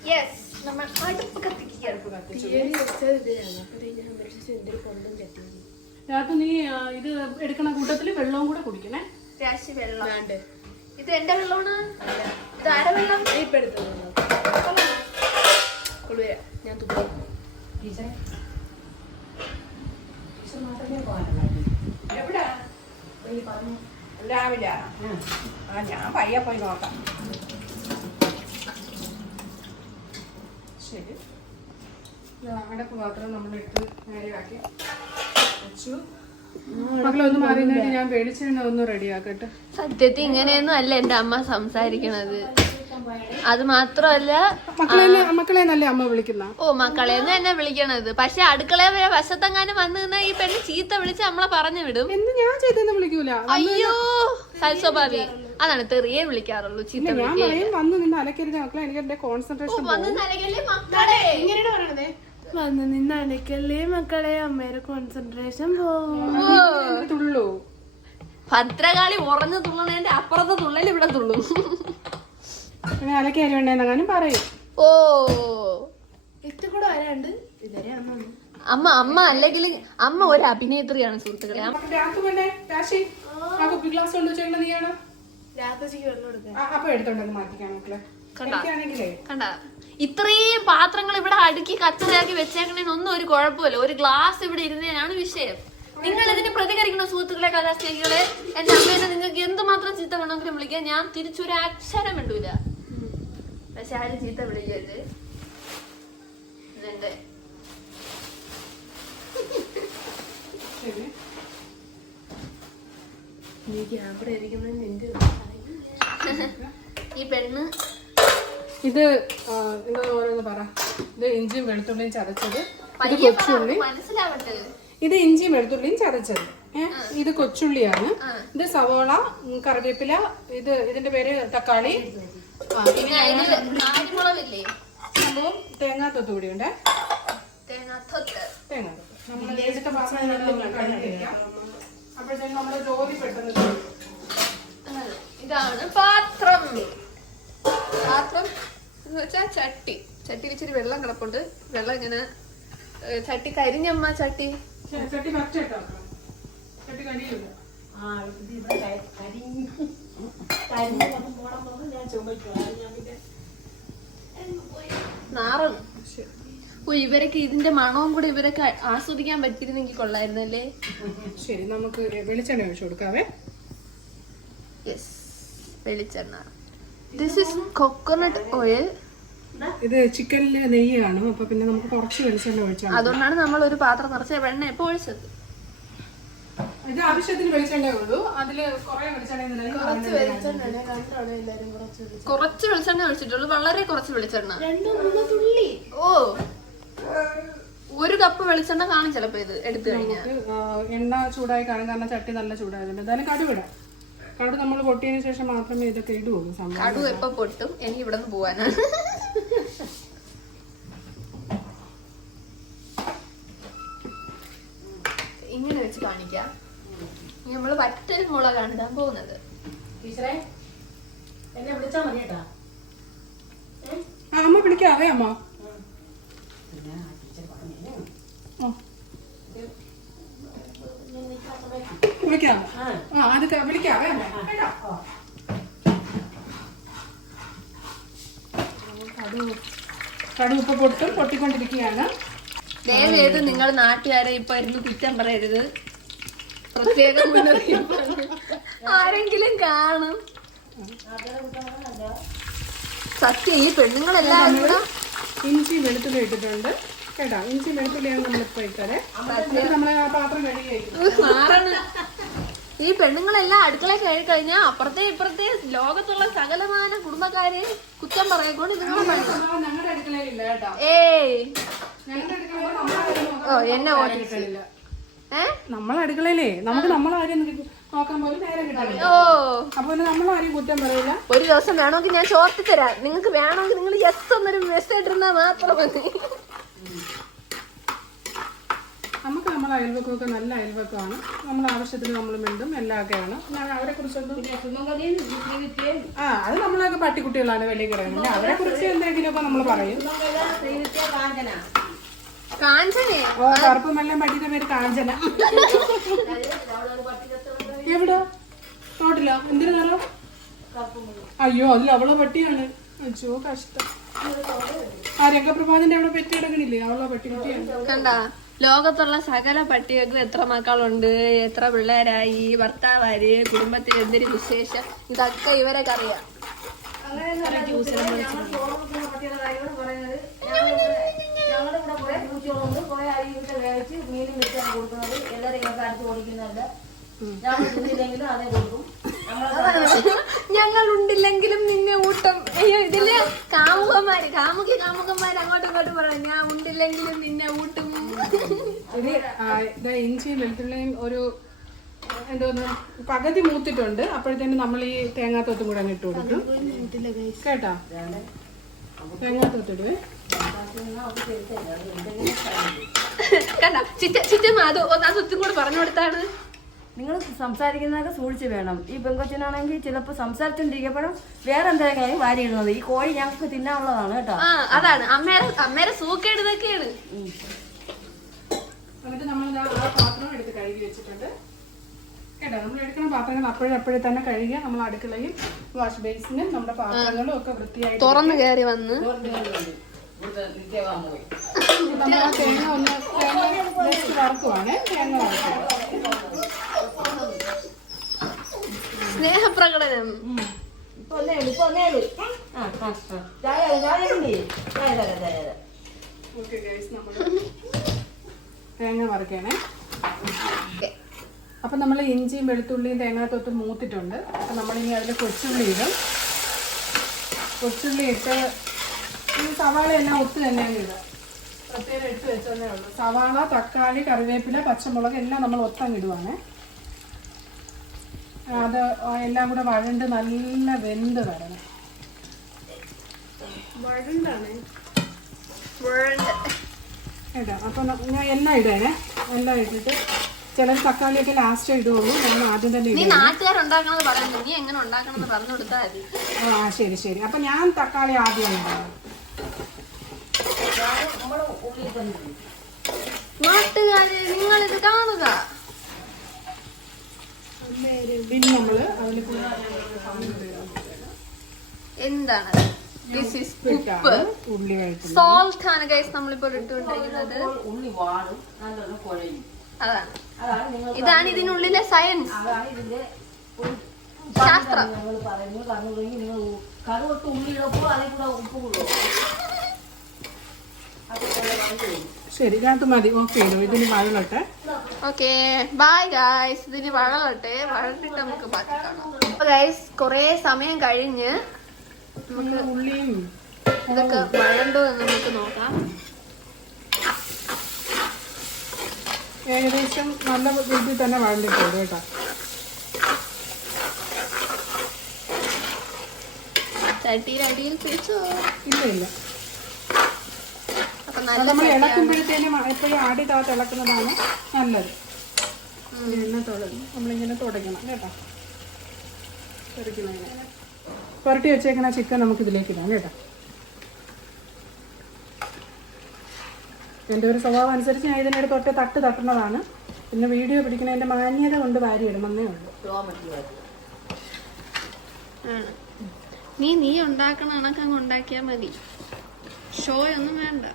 യെസ്, നമ്മൾ അടുപ്പ് കത്തിക്കുകയാണ്. രാത്രി നീ ഇത് എടുക്കണ കൂട്ടത്തില് വെള്ളവും കൂടെ കുടിക്കണേ. വെള്ളം ഇത് എന്റെ വെള്ളമാണ്. ഇത് ആരെ വെള്ളം? ഞാൻ എവിടാ രാവിലെ? ഞാൻ പയ്യെ പോയി നോക്കാം. ശരി, അടപ്പ് പാത്രം നമ്മളെടുത്ത് നേരെയാക്കി വെച്ചു. മക്കളൊന്ന് മാറിയിട്ട് ഞാൻ വെളിച്ചെണ്ണ ഒന്ന് റെഡിയാക്കട്ടെ. സത്യത്തിൽ ഇങ്ങനെയൊന്നും അല്ല എന്റെ അമ്മ സംസാരിക്കണത്. അത് മാത്രമല്ല മക്കളെ നല്ല അമ്മ വിളിക്കുന്ന. ഓ, മക്കളെന്ന് തന്നെ വിളിക്കണത്. പക്ഷെ അടുക്കള വരെ വശത്തെങ്ങാനും വന്നു നിന്നാ ഈ പെണ്ണ് ചീത്ത വിളിച്ച് നമ്മളെ പറഞ്ഞു വിടും. എന്ത് ഞാൻ ചെയ്തെന്ന് വിളിക്കൂല. അയ്യോ, സൽസ്വഭാവി. അതാണ് തെറിയെ വിളിക്കാറുള്ളൂ. ചീത്ത ഞാൻ പറയും വന്ന് നിന്ന് അലക്കരുത് മക്കളെ, എനിക്ക് എന്റെ കോൺസെൻട്രേഷൻ വന്ന് നനകല്ലേ മക്കളെ. എങ്ങനെയാണ് പറയണത്? വന്ന് നിന്ന് അനക്കല്ലേ മക്കളെ, അമ്മയുടെ കോൺസെൻട്രേഷൻ തുള്ളൂ. ഭദ്രകാളി ഉറഞ്ഞു തുള്ളണേന്റെ അപ്പുറത്തെ തുള്ളൽ ഇവിടെ തുള്ളും. പിന്നെ അലക്കാരി വേണ്ടെന്നെങ്ങാനും പറയും. ഓ, കൂടെ വരാണ്ട് ഇതുവരെ അമ്മ അല്ലെങ്കിൽ അമ്മ ഒരു അഭിനേത്രിയാണ് സുഹൃത്തുക്കളെ. ഗ്ലാസ് കൊണ്ട് വെച്ചേക്കണ നീയാണ്. രാത്രിക്ക് വെള്ളം എടുക്കാൻ അപ്പൊ എടുത്തോണ്ടെന്ന് മാറ്റിക്കാൻ മക്കളെ. കണ്ട, ഇത്രയും പാത്രങ്ങൾ ഇവിടെ അടുക്കി കച്ചറയാക്കി വെച്ചേക്കണേനൊന്നും ഒരു കുഴപ്പമില്ല. ഒരു ഗ്ലാസ് ഇവിടെ ഇരുന്നതിനാണ് വിഷയം. നിങ്ങൾ ഇതിന് പ്രതികരിക്കുന്ന സുഹൃത്തുക്കളെ, കലാസ്നേഹികളെ, എന്റെ അമ്മേനെ നിങ്ങൾക്ക് എന്തുമാത്രം ചീത്ത വേണമെങ്കിലും വിളിക്കാൻ ഞാൻ തിരിച്ചൊരു അക്ഷരം വേണ്ടൂല. പക്ഷെ ആരും ചീത്ത വിളിക്കരുത്. ഇതെന്റെ ഈ പെണ്ണ് ഇത് എന്താ ഓരോന്ന് പറ. ഇത് ഇഞ്ചിയും വെളുത്തുള്ളിയും ചതച്ചത്, ഇത് കൊച്ചുള്ളി. മനസ്സിലാവട്ടെ. ഇത് ഇഞ്ചിയും വെളുത്തുള്ളിയും ചതച്ചത്. ഇത് കൊച്ചുള്ളിയാണ്. ഇത് സവോള, കറിവേപ്പില, ഇത് ഇതിന്റെ പേര് തക്കാളി, കാരിമുളകില്ലേ, സംഭവം തേങ്ങാത്തൊത്ത് കൂടി ഉണ്ട്. തേങ്ങാത്തൊത്ത് നമ്മൾ എടുത്ത അപ്പോഴത്തേക്കും നമ്മുടെ ജോലി പെട്ടെന്ന്. ഇതാണ് പാത്രം. പാത്രം എന്ന് വെച്ചാ ചട്ടി. ചട്ടി ഇച്ചിരി വെള്ളം കിടപ്പുണ്ട്. വെള്ളം ഇങ്ങനെ ചട്ടി കരിഞ്ഞമ്മ. ചട്ടി ചട്ടി കരിയില്ല. നാറും. ഓ, ഇവരൊക്കെ ഇതിന്റെ മണവും കൂടെ ഇവരൊക്കെ ആസ്വദിക്കാൻ പറ്റിയിരുന്നെങ്കിൽ കൊള്ളായിരുന്നല്ലേ. ശരി, നമുക്ക് വെളിച്ചെണ്ണ ഒഴിച്ചു കൊടുക്കാവേ. യെസ്, വെളിച്ചെണ്ണ. This is coconut oil. ഇത് ചിക്കനിലെ നെയ്യാണ്. അപ്പൊ പിന്നെ നമുക്ക് കുറച്ച് വെളിച്ചെണ്ണ ഒഴിച്ചാൽ, അതുകൊണ്ടാണ് നമ്മൾ ഒരു പാത്രം നിറച്ച വെണ്ണ ഇപ്പൊ ഒഴിച്ചത്. ഇത് ആവശ്യത്തിന് വെളിച്ചെണ്ണ ഉള്ളൂ. അതില് കുറെ വെളിച്ചെണ്ണ കുറച്ച് വെളിച്ചെണ്ണ ഒഴിച്ചിട്ടുള്ളൂ. വളരെ കുറച്ച് വെളിച്ചെണ്ണ. 2-3 തുള്ളി. ഓ, 1 കപ്പ് വെളിച്ചെണ്ണ കാണും ചിലപ്പോ ഇത് എടുത്തു കഴിഞ്ഞാൽ. എണ്ണ ചൂടായി കാണും, കാരണം ചട്ടി നല്ല ചൂടായതുണ്ട്. എന്തായാലും കടുവിടാം. കടു നമ്മൾ പൊട്ടിയതിനു ശേഷം മാത്രമേ ഇതൊക്കെ ഇടുള്ളൂ. കടു എപ്പോ പൊട്ടും? എനിക്ക് ഇവിടെ നിന്ന് പോവാനാണ്. ഇങ്ങനെ വെച്ച് കാണിക്കാം. നമ്മള് വറ്റൽ മുളകാണ് ഇടാൻ പോകുന്നത്. അമ്മ വിളിക്കാവേ. അമ്മ വിളിക്കാവേ. അത് വിളിക്കാവേ അമ്മ. കടുക് ഇപ്പൊ പൊട്ടിക്കൊണ്ടിരിക്കുകയാണ്. ദയവേത് നിങ്ങൾ നാട്ടുകാരെ ഇപ്പൊ ഇരുന്ന് കുറ്റം പറയരുത്. പ്രത്യേകം മുന്നറിയിപ്പാണ്. ആരെങ്കിലും കാണും. സത്യം ഈ പെണ്ണുങ്ങളെല്ലാം ഇവിടെ ഇഞ്ചി വെളുത്തുള്ളി ഇട്ടിട്ടുണ്ട് കേട്ടോ. ഇഞ്ചി വെളുത്തുള്ളിയാണ് നമ്മളിപ്പോ ഇട്ടത്. നമ്മളെ ആ പാത്രം കഴുകി മാറണ്. ഈ പെണ്ണുങ്ങളെല്ലാം അടുക്കള കയറി കഴിഞ്ഞാൽ അപ്പുറത്തെ ഇപ്പുറത്തെ ലോകത്തുള്ള സകലമാന കുടുംബക്കാരെ കുറ്റം പറയക്കൊണ്ട് ഞങ്ങളുടെ അടുക്കളയിലില്ല കേട്ടോ. ഏയ് ഞങ്ങളുടെ അടുക്കളയിൽ ഓ എന്നെ ഓട്ടിട്ടില്ല. നമ്മളെ അടുക്കളയിലേ നമുക്ക് നമ്മളാരും നോക്കാൻ പോലും നേരം കിട്ടില്ല. ഓ അപ്പൊ നമ്മളാരും കുറ്റം പറയില്ല. ഒരു ദിവസം വേണമെങ്കിൽ ഞാൻ ചോർത്തി തരാം. നിങ്ങൾക്ക് വേണമെങ്കിൽ നിങ്ങൾ യെസ് എന്നൊരു മെസ്സേജ് ഇട്ടിരുന്നാൽ മാത്രം മതി. നമുക്ക് നമ്മളെ അയൽവക്കമൊക്കെ നല്ല അയൽവക്കമാണ്. നമ്മൾ ആവശ്യത്തിന് നമ്മൾ മിണ്ടും എല്ലാമൊക്കെയാണ്. ഞാൻ അവരെ കുറിച്ചൊന്നും അത് നമ്മളൊക്കെ പട്ടിക്കുട്ടികളാണ് വെളിയിൽ കിടക്കുന്നത്. അവരെ കുറിച്ച് എന്തെങ്കിലുമൊക്കെ നമ്മൾ പറയും. കാഞ്ചനേ കറുപ്പ് മെല്ലെ പട്ടിയുടെ പേര് കാഞ്ചന. എവിടെ തോട്ടില്ല എന്തിനു നേരം? അയ്യോ അതിൽ അവളെ പട്ടിയാണ്. അയ്യോ കഷ്ടം. ആ രംഗപ്രഭാതിന്റെ അവിടെ പെറ്റി കിടക്കണില്ലേ? അവളെ പട്ടിക്കുട്ടിയാണ്. കണ്ട ലോകത്തുള്ള സകല പട്ടികൾക്കും എത്ര മക്കളുണ്ട്, എത്ര പിള്ളേരായി, ഭർത്താവാര്, കുടുംബത്തിൽ എന്തൊരു വിശേഷം, ഇതൊക്കെ ഇവരൊക്കെ അറിയാം. ഞങ്ങളുടെ ഇവിടെ കുറെ പൂച്ചകളുണ്ട്, കുറെ അരിയിട്ട് വേവിച്ച് മീനും വെച്ചാണ് കൊടുക്കുന്നത്. എല്ലാവരും ഇങ്ങനെ അടിച്ച് ഓടിക്കുന്നുണ്ട്. ഞങ്ങൾ തിന്നില്ലെങ്കിലും അതേ കൊടുക്കും. ഞങ്ങളുണ്ടില്ലെങ്കിലും നിന്നെ ഊട്ടം. അയ്യോ ഇതില് കാമുകന്മാര് അങ്ങോട്ടും ഇങ്ങോട്ടും പറയാം, ഞാൻ ഉണ്ടില്ലെങ്കിലും നിന്നെ ഊട്ടും. ഇത് ഇഞ്ചിയും വെളുത്തുള്ളിയും ഒരു എന്തോന്ന് പകുതി മൂത്തിട്ടുണ്ട്. അപ്പോഴത്തേനും നമ്മൾ ഈ തേങ്ങാത്തോത്തും കൂടെ അങ്ങ് ഇട്ട് കൊടുക്കും കേട്ടാ. തേങ്ങാത്തോത്തിടുവേ. കണ്ട ചിറ്റമ്മ അതൊത്തും കൂടെ പറഞ്ഞു കൊടുത്താണ്. നിങ്ങൾ സംസാരിക്കുന്നതൊക്കെ സൂക്ഷിച്ച് വേണം. ഈ പെങ്കൊച്ചിനാണെങ്കിൽ ചിലപ്പോൾ സംസാരിച്ചോണ്ടിരിക്കപ്പോഴും വേറെ എന്തെങ്കിലും വാരി ഇടുന്നത്. ഈ കോഴി ഞങ്ങൾക്ക് തിന്നാനുള്ളതാണ് കേട്ടോ. ആ അതാണ് അമ്മേരെ സൂക്കേടുതൊക്കെയാണ്. എന്നിട്ട് നമ്മൾ ആ പാത്രം എടുത്ത് കഴുകി വെച്ചിട്ടുണ്ട് കേട്ടോ. നമ്മൾ എടുക്കുന്ന പാത്രങ്ങൾ അപ്പോഴേ തന്നെ കഴുകിയ നമ്മൾ അടുക്കളയും വാഷ് ബേസിനും നമ്മുടെ പാത്രങ്ങളും ഒക്കെ വൃത്തിയായിട്ട് തുറന്നു കയറി വന്ന് നമ്മൾ ആ തേങ്ങ ഒന്ന് ജസ്റ്റ് വറുക്കുവാണ്. തേങ്ങ വറുക്കുക. സ്നേഹപ്രകടനം. ഓക്കെ ഗൈസ്, നമ്മൾ തേങ്ങ വറുക്കണേ. അപ്പം നമ്മൾ ഇഞ്ചിയും വെളുത്തുള്ളിയും തേങ്ങാത്തൊത്തും മൂത്തിട്ടുണ്ട്. അപ്പം നമ്മളിനി അതിൽ കൊച്ചുള്ളി ഇടും. കൊച്ചുള്ളി ഇട്ട് ഈ സവാള എല്ലാം ഒത്ത് തന്നെയാണ് ഇടുക. പ്രത്യേകം എടുത്ത് വെച്ചതേ ഉള്ളൂ. സവാള, തക്കാളി, കറിവേപ്പില, പച്ചമുളക് എല്ലാം നമ്മൾ ഒത്തങ്ങിടുവാണ്. അത് എല്ലാം കൂടെ വഴണ്ട് നല്ല വെന്ത് വരണം. കേട്ടോ. അപ്പം ഞാൻ എല്ലാം ഇടണേ. എല്ലാം ഇട്ടിട്ട് ചിലർ തക്കാളിയൊക്കെ ലാസ്റ്റ് ഇടുള്ളൂ. ഞാൻ ആദ്യം തന്നെ നീ നാട്ടുകാരുണ്ടാക്കണത് പറയുന്നു, നീ എങ്ങനെ ഉണ്ടാക്കണമെന്ന് പറഞ്ഞു കൊടുത്താൽ മതി. ആ ശരി. അപ്പം ഞാൻ തക്കാളി ആദ്യം ഇടാം. നാട്ടുകാര് നിങ്ങളിത് കാണുക. പിന്നെ നമ്മള് അതിൽ എന്താണ് ഉപ്പ്, ഉള്ളി, വെളുത്തുള്ളി, സോൾട്ട് ആണ് ഗൈസ് നമ്മളിപ്പോൾ ഇട്ടുകൊണ്ടിരിക്കുന്നത്. ഉള്ളി വാടും, നല്ലോണം കുഴയും. അതാണ് ഇതാണ് ഇതിനുള്ളിലെ സയൻസ്, ശാസ്ത്രം. ഞങ്ങൾ പറയുന്നു കണ്ണുണ്ടെങ്കിൽ നിങ്ങൾ കടുകൊട്ട് ഉള്ളി ഇടപ്പോ അതിൽ കൂടെ ഉപ്പ് കൊള്ളും. ശരി ഇതിനകത്ത് മതി. ഓക്കെ ഇതിന് വഴലട്ടെ. Okay bye guys. ഇതിന് വഴലട്ടെ, വഴട്ടിട്ട് നമുക്ക് ബാക്കി കാണാം. അപ്പൊ ഗൈസ് കുറേ സമയം കഴിഞ്ഞ് നമുക്ക് ഉള്ളിയും ഇതൊക്കെ വഴണ്ടോ എന്ന് നമുക്ക് നോക്കാം. ഏകദേശം നല്ല രീതിയിൽ തന്നെ വഴണ്ടിട്ടുണ്ട് കേട്ടോ. ചട്ടിയിൽ അടിയിൽ പിടിച്ചോ? ഇല്ല. അപ്പൊ നമ്മൾ ഇളക്കുമ്പോഴത്തേനും എപ്പോഴും ആടി താത്ത് ഇളക്കുന്നതാണ് നല്ലത്. എണ്ണ തുടങ്ങി നമ്മളിങ്ങനെ തുടയ്ക്കണം കേട്ടോ. പുരട്ടി വെച്ചേക്കുന്ന ചിക്കൻ നമുക്ക് ഇതിലേക്ക് ഇടാം കേട്ടോ. എൻ്റെ ഒരു സ്വഭാവം അനുസരിച്ച് ഞാൻ ഇതിൻ്റെ തൊട്ട് തട്ടുന്നതാണ്. പിന്നെ വീഡിയോ പിടിക്കുന്നതിൻ്റെ മാന്യത കൊണ്ട് വാരി ഇടണമെന്നേ ഉള്ളൂ. നീ ഉണ്ടാക്കണ കണക്കങ്ങ് ഉണ്ടാക്കിയാൽ മതി. ഷോ ഒന്നും വേണ്ട.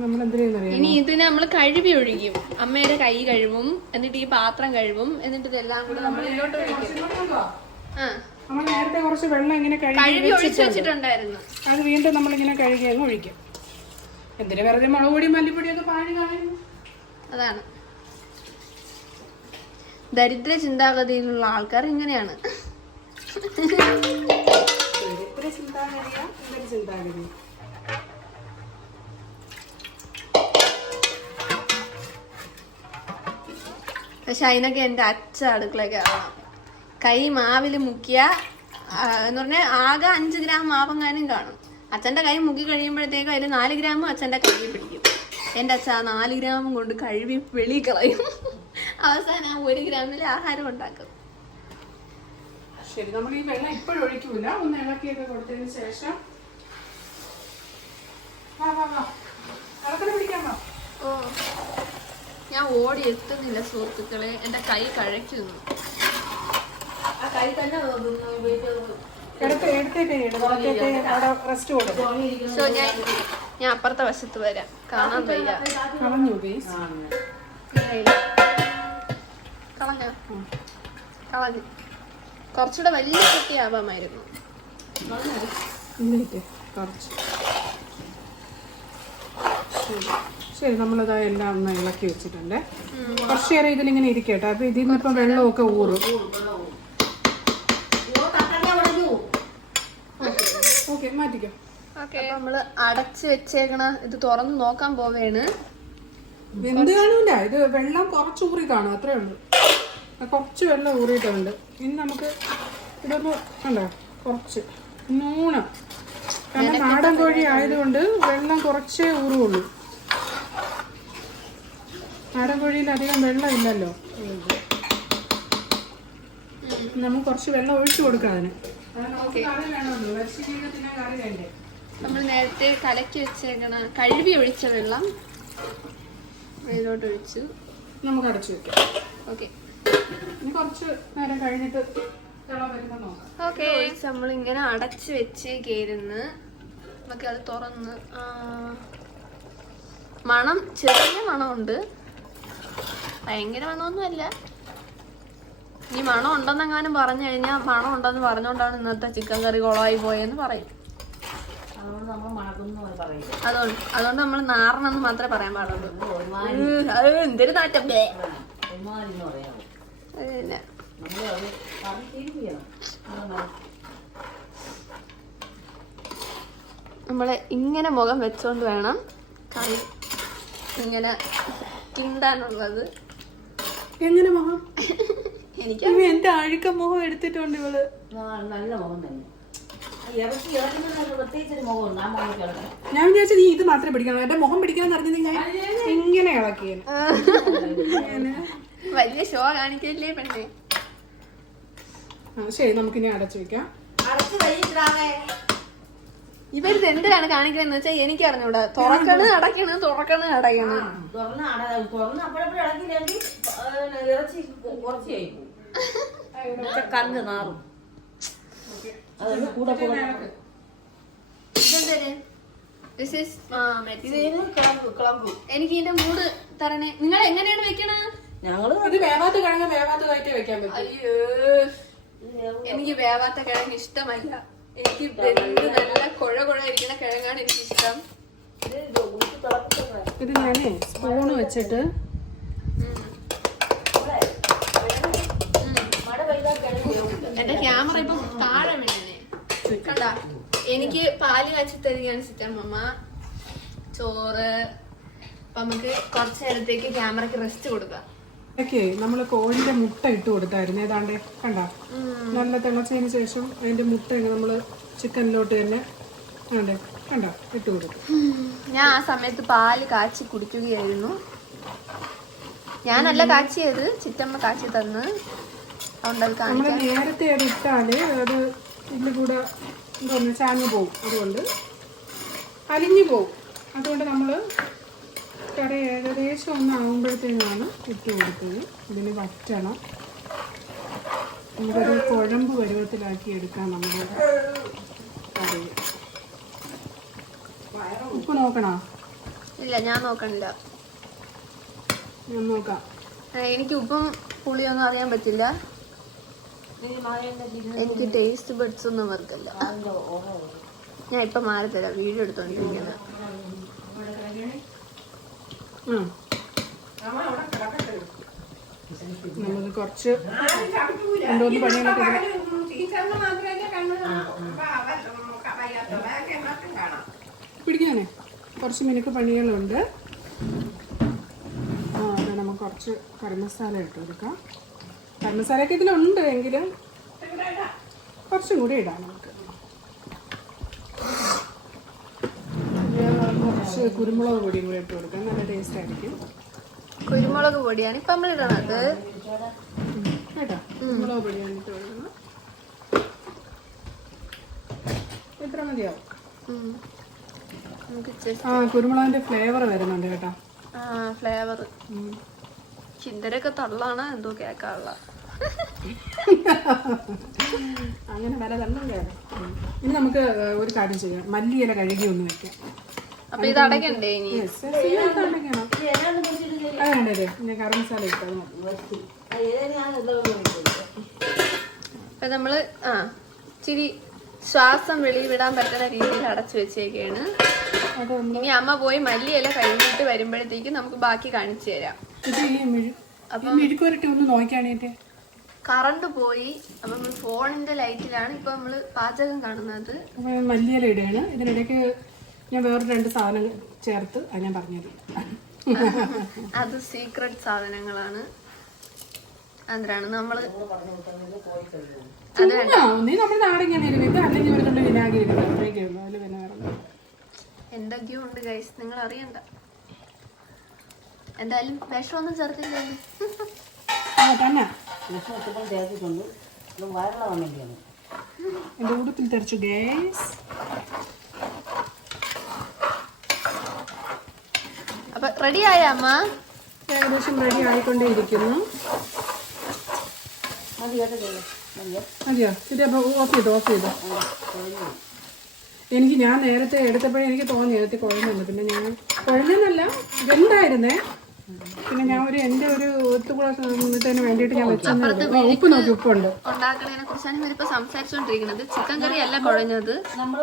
നമ്മൾ എന്തിനാ ഇനി ഇതിനെ നമ്മൾ കഴുകി ഒഴിക്കും. അമ്മയുടെ കൈ കഴുകും, എന്നിട്ട് ഈ പാത്രം കഴുകും, എന്നിട്ട് ഇതെല്ലാം കൂടെ നമ്മൾ ഇതിലോട്ട് ഒഴിക്കും. നമ്മൾ നേരത്തെ കുറച്ച് വെള്ളം ഇങ്ങനെ കഴുകി ഒഴിച്ചു വെച്ചിട്ടുണ്ടായിരുന്നു. അത് വീണ്ടും നമ്മളിങ്ങനെ കഴുകി അങ്ങ് ഒഴിക്കും. എന്തിനു വെറുതെ മുളക് പൊടി മല്ലിപ്പൊടിയൊക്കെ പാഴ് കളയുന്നു. അതാണ് ദരിദ്ര ചിന്താഗതിയിലുള്ള ആൾക്കാർ ഇങ്ങനെയാണ്. ചിന്താഗതിയാ എന്തൊരു ചിന്താഗതി. പക്ഷെ അതിനൊക്കെ എൻ്റെ അച്ഛ അടുക്കളയൊക്കെ ആവണം. കൈ മാവിൽ മുക്കിയ എന്ന് പറഞ്ഞാൽ ആകെ 5 ഗ്രാം മാവെങ്ങാനും കാണും. അച്ഛൻ്റെ കൈ മുക്കി കഴിയുമ്പോഴത്തേക്കും അതിൽ 4 ഗ്രാമും അച്ഛൻ്റെ കൈയിൽ പിടിക്കും. എൻ്റെ അച്ഛൻ ആ 4 ഗ്രാമും കൊണ്ട് കഴുകി വെളി കളയും. അവസാനം ആ 1 ഗ്രാമിൽ ആഹാരം ഉണ്ടാക്കും. ശരി, നമ്മൾ ഈ വെള്ളം ഇപ്പോഴും ഒഴിക്കൂല. ഒന്ന് ഇളക്കിയൊക്കെ കൊടുത്തതിന് ശേഷം പിടിക്കാൻ വാ. ഓ, ഞാൻ ഓടി എത്തുന്നില്ല സുഹൃത്തുക്കളെ, എൻ്റെ കൈ കഴയ്ക്കുന്നു. ആ കൈ തന്നെ റെസ്റ്റ് കൊടുക്കും. സോ ഞാൻ അപ്പുറത്തെ വശത്ത് വരാം, കാണാൻ വയ്യ. കളഞ്ഞു കളഞ്ഞു. കുറച്ചുകൂടെ വലിയ കുട്ടിയാവാമായിരുന്നു. കുറച്ച് ശരി, നമ്മളത് എല്ലാം ഒന്ന് ഇളക്കി വെച്ചിട്ടുണ്ട്. കുറച്ച് നേരം ഇതിലിങ്ങനെ ഇരിക്കട്ടെ. അപ്പൊ ഇതിൽ നിന്ന് ഇപ്പം വെള്ളമൊക്കെ ഊറും. ഓക്കെ, മാറ്റിക്കോ. ഓക്കെ, നമ്മള് അടച്ചു വെച്ചേക്കണ ഇത് തുറന്ന് നോക്കാൻ പോവേണ്. വെന്ത് കാണൂല, ഇത് വെള്ളം കുറച്ച് ഊറി കാണും, അത്രേ ഉള്ളൂ. കുറച്ച് വെള്ളം ഊറിയിട്ടുണ്ട്. ഇനി നമുക്ക് ഇതൊന്ന് കണ്ടോ, കുറച്ച് നൂണം. കാരണം നാടൻ കോഴി ആയതുകൊണ്ട് വെള്ളം കുറച്ചേ ഊറുള്ളൂ. നാടൻ കോഴിയിൽ അധികം വെള്ളം ഇല്ലല്ലോ. നമുക്ക് കുറച്ച് വെള്ളം ഒഴിച്ചു കൊടുക്കാം അതിന്. നമ്മൾ നേരത്തെ കലക്കി വെച്ചേക്കണ കഴുകി ഒഴിച്ച വെള്ളം ഇതിലോട്ട് ഒഴിച്ചു നമുക്ക് അടച്ചു വെക്കാം. ഓക്കെ, ഇനി കുറച്ച് നേരം കഴിഞ്ഞിട്ട് ഓക്കെ. നമ്മളിങ്ങനെ അടച്ചു വെച്ച് കയറുന്ന് നമുക്ക് അത് തുറന്ന് മണം, ചെറിയ മണമുണ്ട്, ഭയങ്കര മണമൊന്നുമല്ല. ഈ മണം ഉണ്ടെന്നെങ്ങാനും പറഞ്ഞു കഴിഞ്ഞാൽ മണം ഉണ്ടെന്ന് പറഞ്ഞുകൊണ്ടാണ് ഇന്നത്തെ ചിക്കൻ കറി കുളമായി പോയെന്ന് പറയും. അതുകൊണ്ട് നമ്മൾ നാറണമെന്ന് മാത്രമേ പറയാൻ പാടുള്ളൂ. അത് എന്തൊരു നാറ്റം. അതില്ല, നമ്മളെ ഇങ്ങനെ മുഖം വെച്ചോണ്ട് വേണം കറി ഇങ്ങനെ കിണ്ടാനുള്ളത്. എങ്ങനെ മുഖം? എനിക്ക് എന്റെ അഴുക്ക മുഖം എടുത്തിട്ടുണ്ട് ഇവള്. നല്ല മുഖം തന്നെ. പ്രത്യേകിച്ചൊരു മുഖമുണ്ട്. ആ മുഖം കിടക്കണം. ഞാൻ വിചാരിച്ചു നീ ഇത് മാത്രമേ പിടിക്കണം. എന്റെ മുഖം പിടിക്കാന്ന് അറിഞ്ഞത് ഞാൻ ഇങ്ങനെ ഇളക്കിയത്. വലിയ ഷോ കാണിക്കല്ലേ പെണ്ണെ. ശരി, നമുക്കിനി അടച്ചു വെക്കാം. ഇവരിത് എന്തിനാണ് കാണിക്കണെന്ന് വെച്ചാൽ എനിക്ക് അറിഞ്ഞൂടാ. തുറക്കണ് അടയ്ക്കണ്, തുറക്കണ് അടയ്ക്കണ്. തുറന്ന് അപ്പോഴപ്പോഴും ഇളക്കില്ലെങ്കിൽ ഇറച്ചി കുറച്ചായി പോകും, കണ്ണ് നാറും. കൂടെ എനിക്ക് ഇതിന്റെ മൂട് തരണേ. നിങ്ങൾ എങ്ങനെയാണ് വെക്കണേ? ഞങ്ങള് ഇത് വേവാത്ത കിഴങ്ങ് വേവാത്ത കയറ്റി വെക്കാൻ പറ്റും. അയ്യോ, എനിക്ക് വേവാത്ത കിഴങ്ങ് ഇഷ്ടമല്ല. എനിക്ക് നല്ല കുഴ ഇരിക്കുന്ന കിഴങ്ങാണ് എനിക്ക് ഇഷ്ടം. ഇത് ഞാനേ സ്പൂണ് വെച്ചിട്ട് എന്റെ ക്യാമറ ഇപ്പൊ താഴെ വീണേ കണ്ട. എനിക്ക് പാല് കാച്ചി തരികയാണ് ചിറ്റമ്മ, ചോറ്. അപ്പൊ നമുക്ക് കുറച്ചു നേരത്തേക്ക് ക്യാമറക്ക് റെസ്റ്റ് കൊടുക്കാം. നമ്മള് കോഴിന്റെ മുട്ട ഇട്ട് കൊടുത്തായിരുന്നു. ഏതാണ്ട് കണ്ട, നല്ല തിളച്ചതിന് ശേഷം അതിന്റെ മുട്ട നമ്മള് ചിക്കനിലോട്ട് തന്നെ കണ്ട ഇട്ട് കൊടുക്കും. ഞാൻ ആ സമയത്ത് പാല് കാച്ചി കുടിക്കുകയായിരുന്നു. ഞാനല്ല കാച്ചിയത്, ചിറ്റമ്മ കാച്ചി തന്ന്. നമ്മള് നേരത്തെ അത് ഇട്ടാല് അത് ഇതിൽ കൂടെ എന്തോന്ന് ചാഞ്ഞു പോവും, അതുകൊണ്ട് അലിഞ്ഞു പോവും. അതുകൊണ്ട് നമ്മള് കറി ഏകദേശം ഒന്ന് ആകുമ്പോഴത്തേക്കാണ് ഇട്ട് കൊടുത്തത്. ഇതിന് വറ്റണം, നമുക്കൊരു കുഴമ്പ് പരുവത്തിലാക്കി എടുക്കാം. നമ്മൾ അറിയും. ഉപ്പ് നോക്കണോ? ഇല്ല, ഞാൻ നോക്കണില്ല. ഞാൻ നോക്കാം. എനിക്ക് ഉപ്പും പുളിയൊന്നും അറിയാൻ പറ്റില്ല. എനിക്ക് ടേസ്റ്റ് ബഡ്സ് ഒന്നും വർക്കല്ല. ഞാൻ ഇപ്പൊ മാറി തരാം, വീഡിയോ എടുത്തോണ്ടിരിക്കുന്നത്. നമുക്ക് കുറച്ച് രണ്ടോന്ന് പണികളൊക്കെ പിടിക്കാനേ കുറച്ച് മിനുക്ക് പണികളുണ്ട്. അത് നമുക്ക് കുറച്ച് കറി മസാല ഇട്ട് കൊടുക്കാം. കറി മസാലയൊക്കെ ഇതിലുണ്ട്, എങ്കിലും കുറച്ചും കൂടി ഇടാം നമുക്ക്. കുറച്ച് കുരുമുളക് പൊടിയും കൂടി ഇട്ട് കൊടുക്കാം, നല്ല ടേസ്റ്റ് ആയിരിക്കും. കുരുമുളക് പൊടിയാണ് ഇപ്പൊ നമ്മൾ ഇടണത് കേട്ടോ. കുരുമുളക് പൊടിയാണ് ഇട്ട് കൊടുക്കുന്നത്. എത്ര മതിയാവും? കുരുമുളകിന്റെ ഫ്ലേവർ വരുന്നുണ്ട് കേട്ടോ. ഫ്ലേവർ ചിന്തരൊക്കെ തള്ളാണ് എന്തോ കേക്കാനുള്ള. അങ്ങനെ വല തള്ളും കേട്ടോ. ഇനി നമുക്ക് ഒരു കാര്യം ചെയ്യാം, മല്ലിയില കഴുകി ഒന്ന് വെക്കാം. അപ്പൊ ഇത് അടയ്ക്കണ്ടേ ഇനി? അതേ പിന്നെ കറി മസാല ഇട്ടത് അപ്പൊ നമ്മള് ഇച്ചിരി ശ്വാസം വെളിവിടാൻ പറ്റുന്ന രീതിയിൽ അടച്ചു വെച്ചേക്കാണ്. ഇനി അമ്മ പോയി മല്ലിയില കഴിഞ്ഞിട്ട് വരുമ്പോഴത്തേക്ക് നമുക്ക് ബാക്കി കാണിച്ചു തരാം. അപ്പൊ മെഴുക്കുവരട്ടി ഒന്ന് നോക്കാണേറ്റ് കറണ്ട് പോയി. അപ്പൊ നമ്മൾ ഫോണിന്റെ ലൈറ്റിലാണ് ഇപ്പൊ നമ്മള് പാചകം കാണുന്നത്. മല്ലിയില ഇടയാണ്. ഇതിനിടയ്ക്ക് ഞാൻ വേറെ 2 സാധനം ചേർത്ത് അത് ഞാൻ പറഞ്ഞത്. അത് സീക്രട്ട് സാധനങ്ങളാണ്. അതിനാണ് നമ്മള് നമ്മുടെ നാരങ്ങ ഇത് അല്ലെങ്കിൽ ഒരു തുള്ളി വിനാഗിരി എന്തൊക്കെയോ ഉണ്ട് ഗൈസ്, നിങ്ങൾ അറിയണ്ട. എന്തായാലും വിഷമൊന്നും ചേർത്തില്ലേ? തന്നെ ചേർത്തിട്ടുണ്ട്. വയറുള്ള വേണ്ടിയാണ് എന്റെ ഉടുപ്പിൽ തെറിച്ചു ഗൈസ്. അപ്പൊ റെഡി ആയ അമ്മ? ഏകദേശം റെഡി ആയിക്കൊണ്ടേയിരിക്കുന്നു. മതിയോ? ഇത് ഓഫ് ചെയ്തോ. ഞാൻ നേരത്തെ എടുത്തപ്പോഴേ എനിക്ക് തോന്നി നേരത്തെ കുഴഞ്ഞു. പിന്നെ ഞാൻ കുഴഞ്ഞെന്നല്ല, വെന്തായിരുന്നേ. പിന്നെ ഞാൻ എൻ്റെ ഒരു ഒത്തുകൂടത്തിന് വേണ്ടിയിട്ട് ഞാൻ വെച്ചത് ഉപ്പ് നോക്കി. ഉപ്പുണ്ട്. ഉണ്ടാക്കണതിനെ കുറിച്ചാണ് ഇവരിപ്പോ സംസാരിച്ചോണ്ടിരിക്കുന്നത്. ചിക്കൻ കറി അല്ല കുഴഞ്ഞത്. നമ്മൾ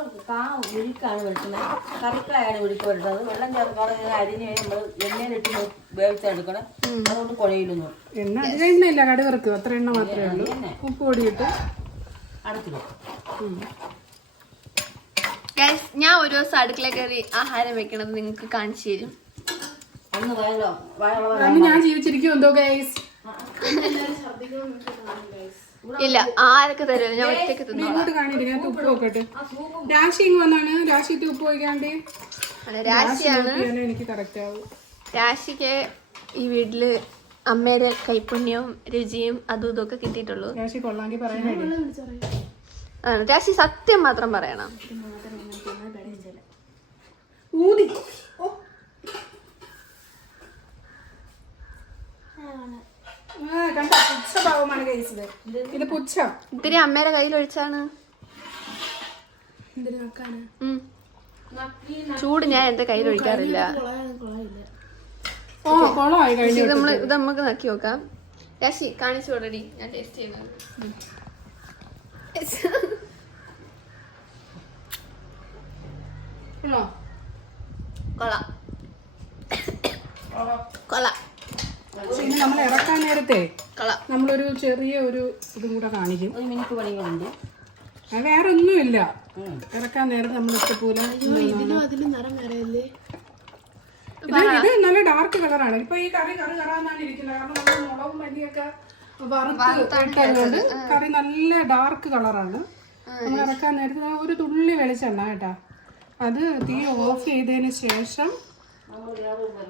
ഉരുക്കാണ് വെളിച്ചത്, കറിക്കായാണ് ഉരുക്ക് വരുന്നത്. വെള്ളം ചേർക്കാതെ അരിഞ്ഞ് നമ്മൾ എണ്ണയിലിട്ട് വേവിച്ചെടുക്കണം. അതുകൊണ്ട് കുഴയിലൊന്നും എണ്ണ അധികം എണ്ണയില്ല, കടുകർക്ക് അത്ര എണ്ണ മാത്രമേ ഉള്ളൂ. ഉപ്പ് പൊടിയിട്ട് അടച്ചിടും. ഗൈസ്, ഞാൻ ഒരു ദിവസം അടുക്കള കയറി ആഹാരം വെക്കണത് നിങ്ങൾക്ക് കാണിച്ചു തരും. അന്ന് ഞാൻ ജീവിച്ചിരിക്കും എന്തോ ഗൈസ്. ഇല്ല, ആരൊക്കെ തരുമല്ലോ, ഞാൻ ഒറ്റയ്ക്ക് ഇങ്ങോട്ട് കാണിട്ട് ഞാൻ ഉപ്പ് നോക്കട്ടെ. രാശി ഇങ്ങ് വന്നാണ്. രാശിക്ക് ഉപ്പ് വയ്ക്കാണ്ട് രാശിയാണ്. എനിക്ക് കറക്റ്റ് ആവും. രാശിക്ക് ഈ വീട്ടില് അമ്മയുടെ കൈപ്പുണ്യവും രുചിയും അതും ഇതൊക്കെ കിട്ടിയിട്ടുള്ളൂ. രാശി കൊള്ളാണ്ടി പറയാനാണ്. രാശി സത്യം മാത്രം പറയണം. ഊതി പുച്ഛഭാവമാണ് ഗൈസ്. ഇത് പുച്ഛം. ഇത്തിരി അമ്മയുടെ കയ്യിൽ ഒഴിച്ചാണ്. ചൂട് ഞാൻ എന്റെ കയ്യിൽ ഒഴിക്കാറില്ല. ഇത് നമുക്ക് നക്കി നോക്കാം. രാശി കാണിച്ചു ഓൾറെഡി ഞാൻ ടേസ്റ്റ് ചെയ്യുന്നത്. കൊള്ളാം. പിന്നെ നമ്മൾ ഇറക്കാൻ നേരത്തെ നമ്മളൊരു ചെറിയ ഒരു ഇതും കൂടെ കാണിക്കും. ഒരു മിനിറ്റ് പണികളുണ്ട്. വേറെ ഒന്നുമില്ല. ഇറക്കാൻ നേരത്തെ നമ്മൾ ഇഷ്ടപ്പോലെ ഇത് നല്ല ഡാർക്ക് കളറാണ്. ഇപ്പൊ ഈ കറി കറാന്നാണ് ഇരിക്കുന്നത്. കാരണം നമ്മൾ മുളകും മല്ലിയൊക്കെ വറുത്തിട്ടുണ്ട്. കറി നല്ല ഡാർക്ക് കളറാണ്. നമ്മൾ ഇറക്കാൻ നേരത്തെ ഒരു തുള്ളി വെളിച്ചെണ്ണ കേട്ടാ. അത് തീ ഓഫ് ചെയ്തതിന് ശേഷം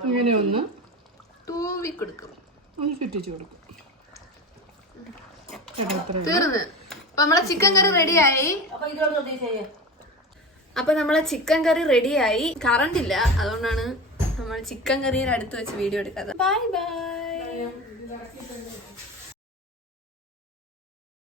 ഇങ്ങനെ ഒന്ന് തൂവി കൊടുക്കും, ഒന്ന് ചുറ്റിച്ചു കൊടുക്കും. തീർന്ന്. അപ്പൊ നമ്മളെ ചിക്കൻ കറി റെഡിയായി. അപ്പൊ നമ്മളെ ചിക്കൻ കറി റെഡിയായി. കറണ്ട് ഇല്ല, അതുകൊണ്ടാണ് നമ്മൾ ചിക്കൻ കറിയുടെ അടുത്ത് വെച്ച് വീഡിയോ എടുക്കാതെ. Bye bye.